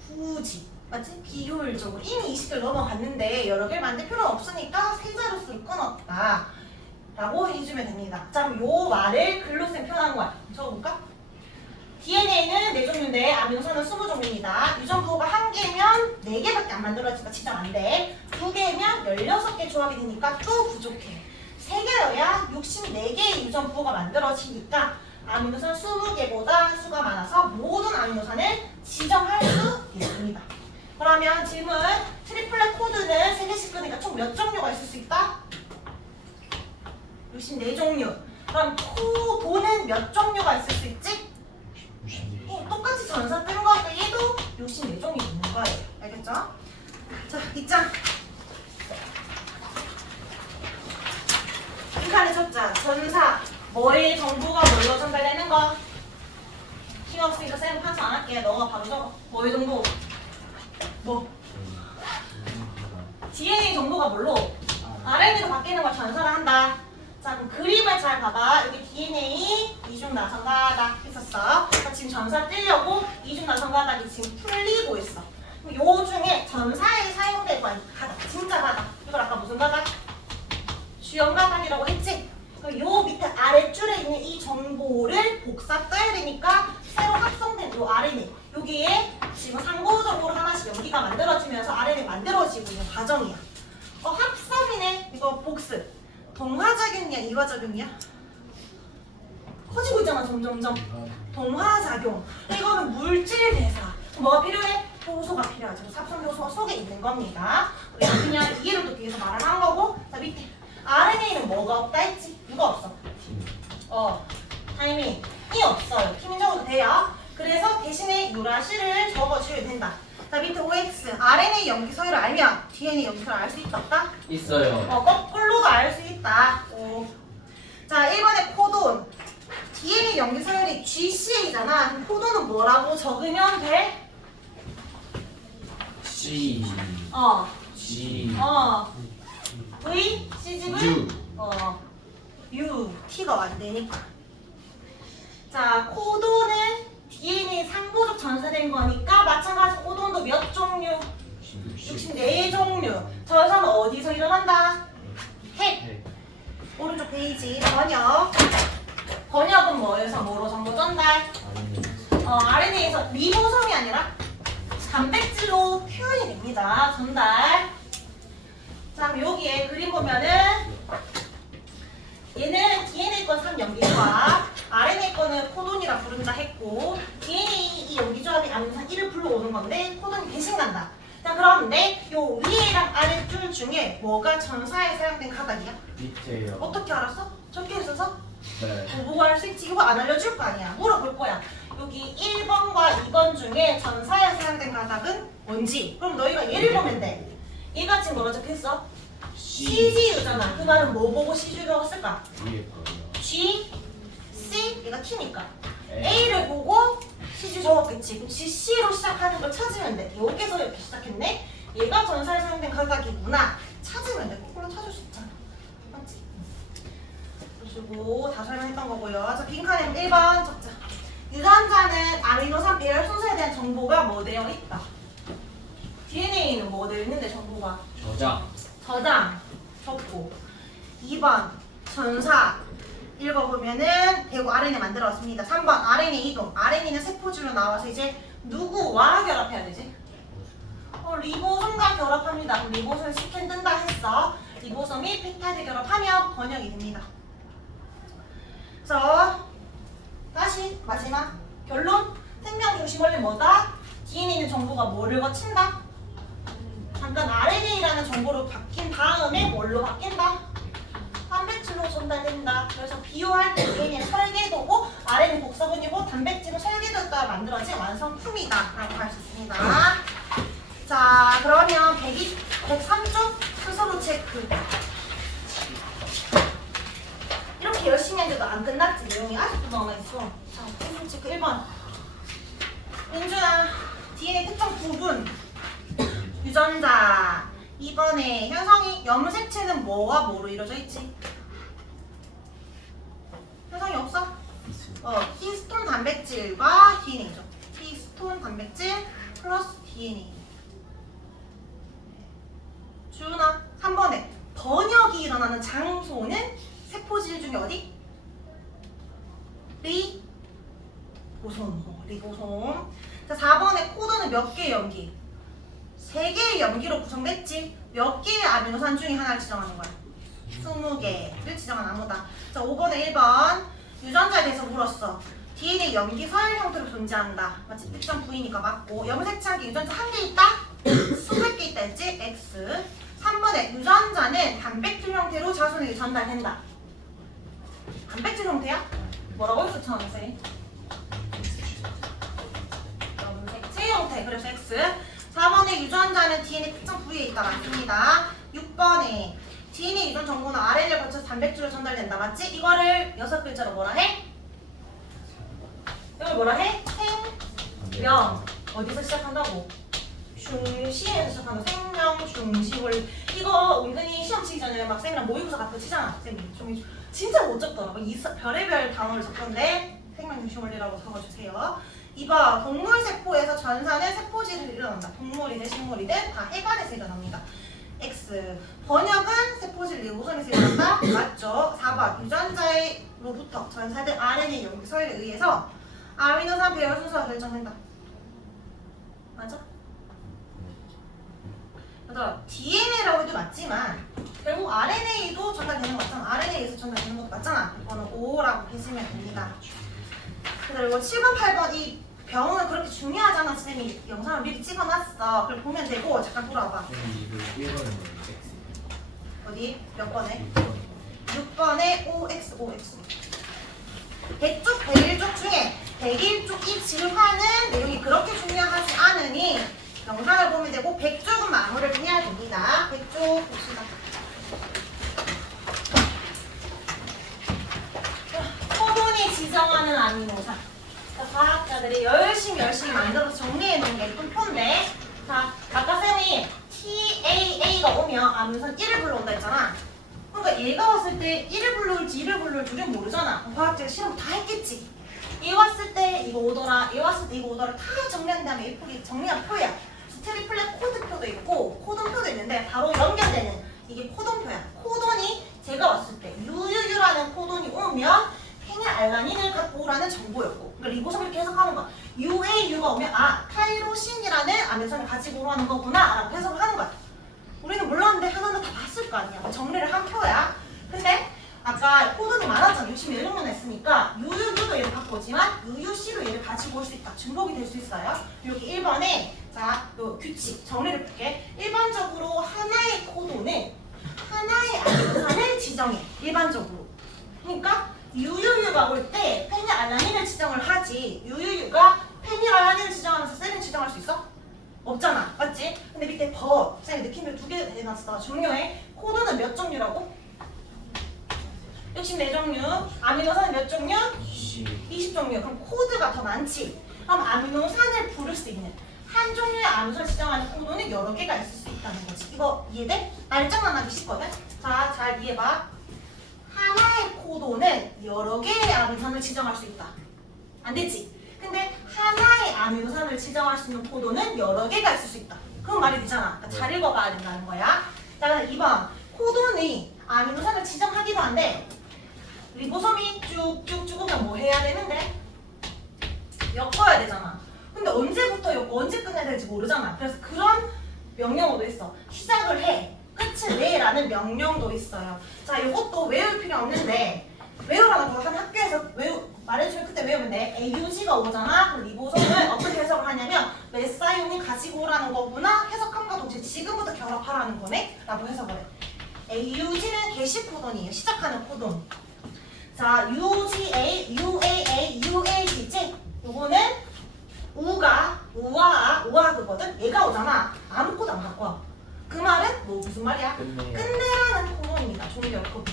굳이. 맞지? 비효율적으로. 이미 20개를 넘어갔는데 여러 개를 만들 필요는 없으니까 3자릿수를 끊었다. 라고 해주면 됩니다. 자, 그럼 요 말을 글로 쌤 표현한 거야. 적어볼까? DNA는 4종류인데 아미노산은 20종류입니다. 유전 부호가 1개면 4개밖에 안 만들어지니까 지정 안 돼. 2개면 16개 조합이 되니까 또 부족해. 3개여야 64개의 유전 부호가 만들어지니까 아미노산 20개보다 수가 많아서 모든 아미노산을 지정할 수 있습니다. 그러면 질문, 트리플렛 코드는 3개씩 끄니까 총 몇 종류가 있을 수 있다? 64종류. 그럼 코도는 몇 종류가 있을 수 있지? 똑같이 전사 뜨는 거니까 얘도 64종이 있는 거예요. 알겠죠? 자, 2장. 적자 전사 뭐의 정보가 뭘로 전달되는 거? 신경 쓰니까 쌤 판서 안 할게. 너가 바로 적어. 뭐의 정보? 뭐? DNA 정보가 뭘로? RNA로 바뀌는 걸 전사를 한다. 자 그럼 그림을 잘 봐봐. 여기 DNA 이중 나선가닥 했었어. 자, 지금 전사 뜨려고 이중 나선가닥이 지금 풀리고 있어. 그럼 요 중에 전사에 사용될 거 가닥, 진짜 가닥. 이걸 아까 무슨 가닥? 주연 가닥이라고 했지? 그럼 요 밑에 아래줄에 있는 이 정보를 복사 떠야 되니까 새로 합성된 요 RNA 여기에 지금 상호적으로 하나씩 연기가 만들어지면서 RNA 만들어지고 있는 과정이야. 합성이네. 이거 복습. 동화작용이야, 이화작용이야? 커지고 있잖아, 점점점. 동화작용. 이거는 물질 대사. 뭐가 필요해? 효소가 필요하죠. 삽성 효소가 속에 있는 겁니다. 우리가 그냥 이해를 돕기 위해서 말을 한 거고. 자, 밑에. RNA는 뭐가 없다 했지? 누가 없어? 타이밍이 없어요. 힘이 적어도 돼요. 그래서 대신에 유라시를 적어줘야 된다. 자, 밑에 OX. RNA 염기 서열을 알면 DNA 염기 서열을 알 수 있다, 없다? 있어요. 거꾸로도 알 수 있다. 오. 자, 1번에 코돈. DNA 염기 서열이 GCA잖아. 그럼 코돈은 뭐라고 적으면 돼? C G V, CGV? U U, T가 안 되니까. 자, 코돈은 DNA 상보적 전사된 거니까 마찬가지로 코돈도 몇 종류? 64종류. 전사는 어디서 일어난다? 핵. 오른쪽 페이지 번역. 번역은 뭐에서 뭐로 정보 전달? RNA에서 리보솜이 아니라 단백질로 표현이 됩니다. 전달. 자, 그럼 여기에 그림 보면은 얘는 DNA 건 3연기조합, RNA 거는 코돈이라 부른다 했고 DNA 이 연기조합이 아미노산 1을 불러오는 건데 코돈이 대신 간다. 자, 그런데 요 위에랑 아래줄 중에 뭐가 전사에 사용된 가닥이야? 밑에요. 어떻게 알았어? 적혀 있어서? 네. 보고 할 수 있지. 이거 안 알려줄 거 아니야. 물어볼 거야. 여기 1번과 2번 중에 전사에 사용된 가닥은 뭔지. 그럼 너희가 얘를 보면 돼. 얘가 지금 뭐라 적혀있어? CGU잖아. 그 말은 뭐 보고 CGU라고 쓸까? 위에 거요. G, C, 얘가 T니까 A. A를 보고 CG 적었겠지. 그럼 GC로 시작하는 걸 찾으면 돼. 여기서 이렇게 시작했네. 얘가 전사에 사용된 가닥이구나. 찾으면 돼. 그걸로 찾을 수 있잖아. 맞지? 그리고 다 설명했던 거고요. 자, 빈칸에 1번 적자. 유전자는 아미노산 배열 순서에 대한 정보가 뭐 되어 있다. DNA는 뭐 되어 있는데 정보가? 저장 적고. 2번 전사 읽어보면은 대구 RNA 만들었습니다. 3번 RNA 이동. RNA는 세포줄로 나와서 이제 누구와 결합해야 되지? 리보솜과 결합합니다. 그럼 리보솜 스캔 뜬다 했어. 리보솜이 펩타이드 결합하면 번역이 됩니다. 그래서 다시 마지막 결론. 생명 중심 원리 뭐다? DNA는 정보가 뭐를 거친다? 잠깐 RNA라는 정보로 바뀐 다음에 뭘로 바뀐다? 단백질로 전달된다. 그래서 비유할 때 DNA는 설계도고 RNA 복사본이고 단백질은 설계도에 따라 만들어진 완성품이다 라고 할 수 있습니다. 자, 그러면 103쪽 스스로 체크. 이렇게 열심히 했는데도 안 끝났지. 내용이 아직도 남아있어. 자, 스스로 체크 1번. 민준아, DNA 특정 부분 유전자. 2번에 현성이 염색체는 뭐와 뭐로 이루어져 있지? 현성이 없어? 히스톤 단백질과 DNA죠. 히스톤 단백질 플러스 DNA. 주은아, 3번에 번역이 일어나는 장소는 세포질 중에 어디? 리보솜. 자, 4번에 코드는 몇 개의 염기? 3개의 염기로 구성됐지. 몇 개의 아미노산 중에 하나를 지정하는 거야? 20개를 지정한 암호다. 자, 5번에 1번 유전자에 대해서 물었어. DNA 염기 서열 형태로 존재한다. 맞지? 특정 부위니까 맞고. 염색체한 게 유전자 1개 있다? 20개 있다 했지? X. 3번에 유전자는 단백질 형태로 자손에게 전달된다. 단백질 형태야? 뭐라고 했어, 처음에? 염색체 형태. 그래서 X. 4번에 유전자는 DNA 특정 부위에 있다. 맞습니다. 6번에 DNA 유전 정보는 RNA를 거쳐서 단백질로 전달된다. 맞지? 이거를 6글자로 뭐라 해? 이걸 뭐라 해? 생명. 어디서 시작한다고? 중심에서 시작한다. 생명 중심을. 이거 은근히 시험 치기 전에 막 쌤이랑 모의고사 같은 거 치잖아. 쌤이 종이 진짜 못 적더라. 별의별 단어를 적던데 생명 중심 원리라고 적어주세요. 2번 동물 세포에서 전사는 세포질을 일어난다. 동물이든 식물이든 다 해관에서 일어납니다. X 번역은 세포질 리보솜에서 일어난다. 맞죠? 4번 유전자로부터 전사된 RNA 연기 서열에 의해서 아미노산 배열 순서가 결정된다. 맞아? 얘들아 DNA라고 해도 맞지만 결국 RNA도 전달되는 거 맞잖아. RNA에서 전달되는 것도 맞잖아. 이거는 O라고 보시면 됩니다. 그리고 7번, 8번 이 병은 그렇게 중요하잖아. 쌤이 영상을 미리 찍어놨어. 그걸 보면 되고 잠깐 돌아와봐. 이거 1번은 X. 어디? 몇 번에? 6번에 OX, OX. 100쪽, 101쪽 중에 101쪽이 질화는 내용이 그렇게 중요하지 않으니 영상을 보면 되고 100쪽은 마무리를 해야 됩니다. 100쪽 봅시다. 코돈이 지정하는 아미노산. 과학자들이 열심히 만들어서 정리해 놓은 게 예쁜 표인데, 자, 아까 쌤이 TAA가 오면 아미노산 1을 불러온다 했잖아. 그러니까 얘가 왔을 때 1을 불러올지 2를 불러올지 우리는 모르잖아. 과학자가 실험 다 했겠지. 얘 왔을 때 이거 오더라, 얘 왔을 때 이거 오더라 다 정리한 다음에 예쁘게 정리한 표야. 트리플렛 코드표도 있고 코돈표도 있는데 바로 연결되는 이게 코돈표야. 코돈이 제가 왔을 때 UUU라는 코돈이 오면 페닐알라닌을 갖고 오라는 정보였고, 그러니까 리보솜 이렇게 해석하는 거야. UAU가 오면 아 타이로신이라는 아미노산을 가지고 오라는 거구나 라고 해석을 하는 거야. 우리는 몰랐는데 하나는 다 봤을 거 아니야. 정리를 한 표야. 근데 아까 코돈이 많았잖아. 64종류나 했으니까 UUU도 얘를 갖고 오지만 UUC도 얘를 가지고 올 수 있다. 중복이 될 수 있어요. 여기 1번에 자, 요 규칙 정리를 볼게. 일반적으로 하나의 코돈은 하나의 아미노산을 지정해. 일반적으로. 그러니까 UUU가 올 때 페닐알라닌을 지정을 하지. UUU가 페닐알라닌을 지정하면서 셀을 지정할 수 있어? 없잖아. 맞지? 근데 밑에 쌤이 느낌표 2개 해놨어. 중요해. 코돈은 몇 종류라고? 64종류. 아미노산은 몇 종류? 20종류. 그럼 코드가 더 많지. 그럼 아미노산을 부를 수 있는 한 종류의 아미노산을 지정하는 코돈이 여러 개가 있을 수 있다는 거지. 이거 이해돼? 말장난 하기 쉽거든? 자, 잘 이해봐. 하나의 코돈은 여러 개의 아미노산을 지정할 수 있다. 안 되지? 근데 하나의 아미노산을 지정할 수 있는 코돈은 여러 개가 있을 수 있다. 그건 말이 되잖아. 그러니까 잘 읽어봐야 된다는 거야. 자, 2번. 코돈이 아미노산을 지정하기도 한데 리보솜이 쭉쭉쭉 오면 뭐 해야 되는데? 엮어야 되잖아. 근데 언제부터 엮고 언제 끝내야 될지 모르잖아. 그래서 그런 명령어도 있어. 시작을 해, 끝을 내 라는 명령도 있어요. 자, 이것도 외울 필요 없는데 외우라는 거 한 학교에서 말해주면 그때 외우면 돼. AUG가 오잖아. 그럼 리보솜을 어떻게 해석을 하냐면 메사이온이 가지고 오라는 거구나 해석함과 동시에 지금부터 결합하라는 거네 라고 해석을 해. AUG는 게시 코돈이에요. 시작하는 코돈. 자, UGA, UAA, UAG지? 요거는 우아거든? 얘가 오잖아. 아무것도 안 갖고 와. 그 말은 뭐 무슨 말이야? 끝내라는 코돈입니다. 종료 코돈.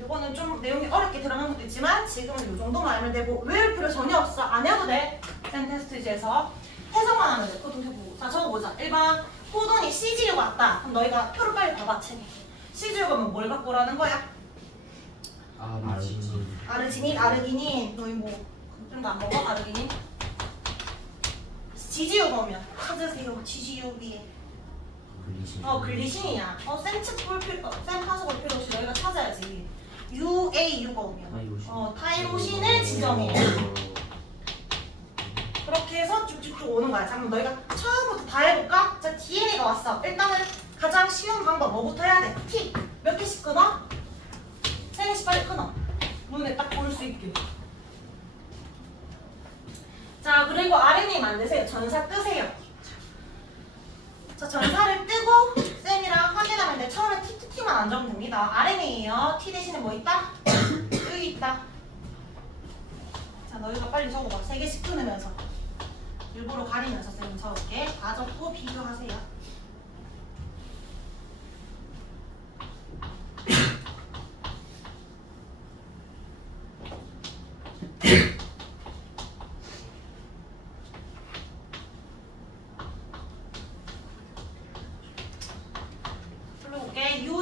요거는 좀 내용이 어렵게 들어간 것도 있지만 지금은 요 정도만 알면 되고 외울 필요 전혀 없어. 안 해도 돼. 쌤 테스트지에서 해석만 하면 돼. 코돈 해보고. 자, 적어보자. 1번 코돈이 CGU가 왔다. 그럼 너희가 표를 빨리 봐봐. 책에. CGU가 오면 뭘 갖고 오라는 거야? 아르지닌, 아르기닌. 너희 뭐 좀 더 안 먹어? 아르기닌? 지지유가 오면 찾으세요. 지지유 위에. 글리신이야. 쌤 파서 볼 필요 없이 너희가 찾아야지. UAU가 오면 타이로신을 지정해. 그렇게 해서 쭉쭉쭉 오는 거야. 자, 그럼 너희가 처음부터 다 해볼까? 자, DNA가 왔어. 일단은 가장 쉬운 방법 뭐부터 해야 돼? T 몇 개씩 끊어? 3개씩 빨리 끊어. 눈에 딱 보일 수 있게. 자, 그리고 RNA 만드세요. 전사 뜨세요. 자, 전사를 뜨고 쌤이랑 확인하면 돼. 처음에 T만 안 적으면 됩니다. RNA예요. T 대신에 뭐 있다? 여기 있다. 자, 너희가 빨리 적어봐. 3개씩 끊으면서. 일부러 가리면서 쌤이 적을게. 다 적고 비교하세요.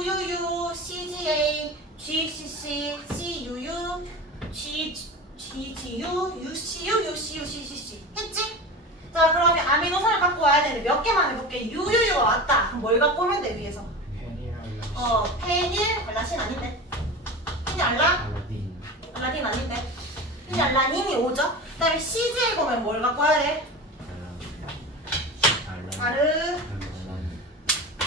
UUU, CGA, GCC, CUU, GGU, UCU, UCU, CCC 했지? 자 그러면 아미노산을 갖고 와야 되는데 몇 개만 해볼게. UUU가 왔다. 그럼 뭘 갖고 오면 돼 위에서? 페닐, 알라신 아닌데? 페닐알라? 알라딘. 알라딘 아닌데? 페닐알라닌이 오죠? 그 다음에 CGA 보면 뭘 갖고 와야 돼?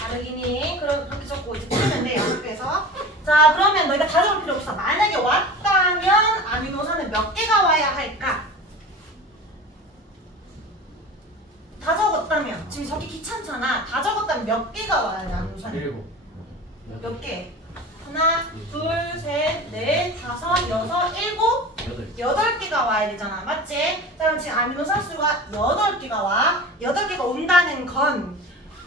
아르기닌. 그렇게 적고 이제 풀면 돼 연습해서. 자 그러면 너희가 다 적을 필요 없어. 만약에 왔다면 아미노산은 몇 개가 와야 할까? 다 적었다면 지금 적기 귀찮잖아. 다 적었다면 몇 개가 와야 돼 아미노산이? 7. 몇 개? 하나, 둘, 셋, 넷, 다섯, 여섯, 일곱, 8개가 와야 되잖아. 맞지? 자, 그럼 지금 아미노산 수가 8개가 와. 8개가 온다는 건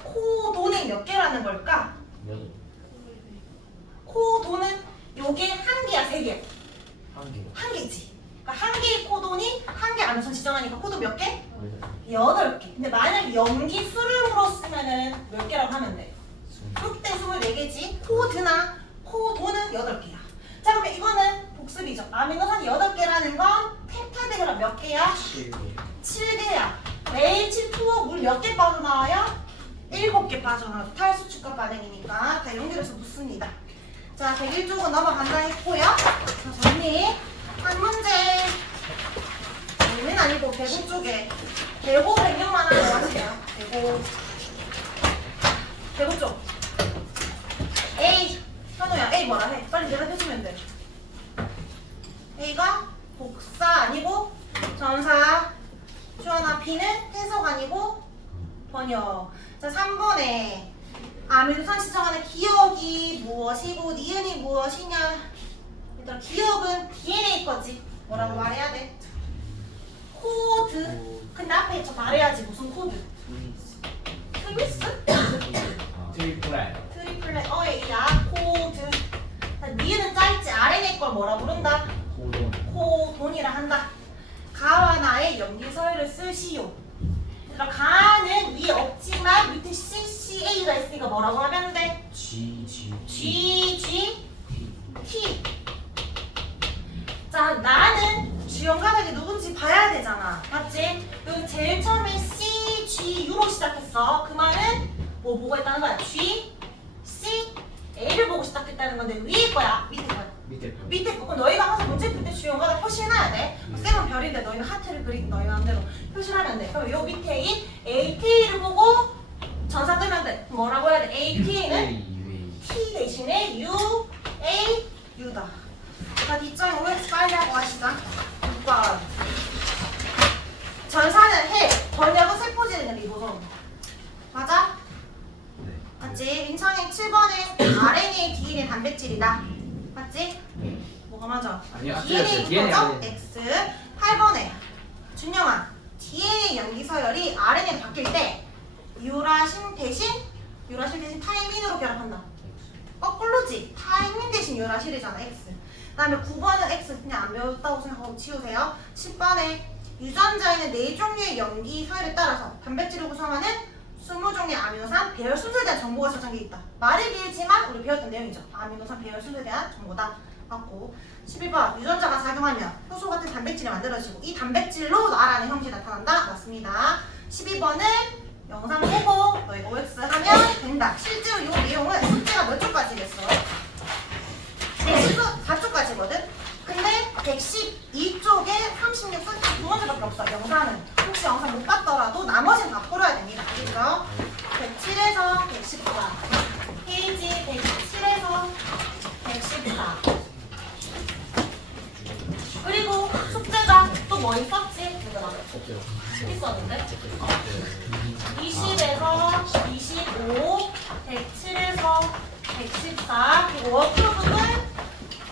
코돈이 몇 개라는 걸까? 코돈은 요게 한 개야, 3개? 1개. 한 개지. 그러니까 한 개의 코돈이 한 개 아미노산 지정하니까 코돈 몇 개? 8개. 근데 만약 염기 수를 물었으면은 몇 개라고 하면 돼? 6대 24개지. 코돈은 8개야. 자 그러면 이거는 복습이죠. 아미노산이 8개라는 건 펩타이드가 몇 개야? 7개야. H2O 물 몇 개 빠져나와요? 7개 빠져나와요. 탈수축과 반응이니까 다 연결해서 묻습니다. 자 101쪽은 넘어간다 했고요. 자 정리. 한 문제. 얘는 아니고 배구 쪽에 배구 변경만 하는 거 같아요. 배구 쪽. A. 현우야 A 뭐라 해? 빨리 대답해주면 돼. A가 복사 아니고 전사. 주원아 B는 해석 아니고 번역. 자 3번에 아미노산 지정하는 기억이 무엇이고 니은이 무엇이냐. 얘들아 기억은 DNA 거지. 뭐라고 말해야 돼? 코드. 근데 앞에 저 말해야지. 무슨 코드? 트위스? 트리플렛 어에이야. 코드. 자, 니은은 짧지. RNA 걸 뭐라 부른다? 코돈이라 한다. 가와 나의 염기서열을 쓰시오. 얘들아 가는 위에 없지만 밑에 CCA가 있으니까 뭐라고 하면 돼? GGT. 자 나는 주연 가닥이 누군지 봐야 되잖아. 맞지? 여기 제일 처음에 CGU로 시작했어. 그 말은 뭐 보고 있다는 거야? G, C, A를 보고 시작했다는 건데 위에 거야? 밑에 거야? 밑에 거. 그럼 너희가 항상 문제 풀 때 주연 가닥 표시해놔야 돼. 쌤은 별인데 너희는 하트를 그리든 너희 마음대로 표시하면 돼. 그럼 요 밑에인 AT를 보고 전사 뜨면 돼. 뭐라고 해야 돼? AT는 T 대신에 U, A, U다. 자, 뒷장 OX 빨리 하고 가시자. 6번. 전사는 해, 번역은 세포질이는 리보솜. 맞아? 맞지? 민창이 7번에 RNA, DNA, 단백질이다. 맞지? 뭐가 맞아? 아니요, DNA 거죠? X. 8번에 준영아, DNA 염기서열이 RNA로 바뀔 때 유라신 대신 타이민으로 결합한다. 거꾸로지. 타이민 대신 유라실이잖아. X. 그 다음에 9번은 X 그냥 안 배웠다고 생각하고 치우세요. 10번에 유전자에 있는 4종류의 염기 서열에 따라서 단백질을 구성하는 20종류의 아미노산 배열 순서에 대한 정보가 저장돼 있다. 말이 길지만 우리 배웠던 내용이죠. 아미노산 배열 순서에 대한 정보다. 맞고 11번 유전자가 작용하면 효소 같은 단백질이 만들어지고 이 단백질로 나라는 형질이 나타난다. 맞습니다. 12번은 영상 보고 너희가 OX 하면 된다. 실제로 이 내용은 숙제가 몇 쪽까지겠어? 114쪽까지거든? 근데 112쪽에 36, 39문제밖에 없어. 영상은 혹시 영상 못 봤더라도 나머지는 다 풀어야 됩니다. 그죠? 107에서 114 페이지 117에서 114 그리고 숙제가 또 뭐 있었지? 얘들아 있었는데? 20에서 25 107에서 114 그리고 워크북은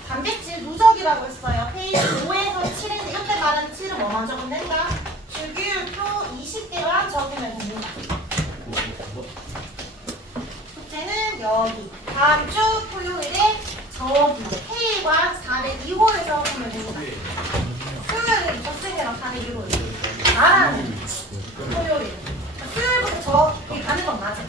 단백질 누적이라고 했어요. 페이지 5에서 7에서 이때 말한 7은 뭐만 적으면 된다? 주기율표 20개만 적으면 됩니다. 숙제는 여기. 다음 주 토요일에 저기 K과 402호를 적으면 됩니다. 수요일은 저쌤이랑 402호. 나라는 토요일. 수요일부터 저기 가는 건 맞아.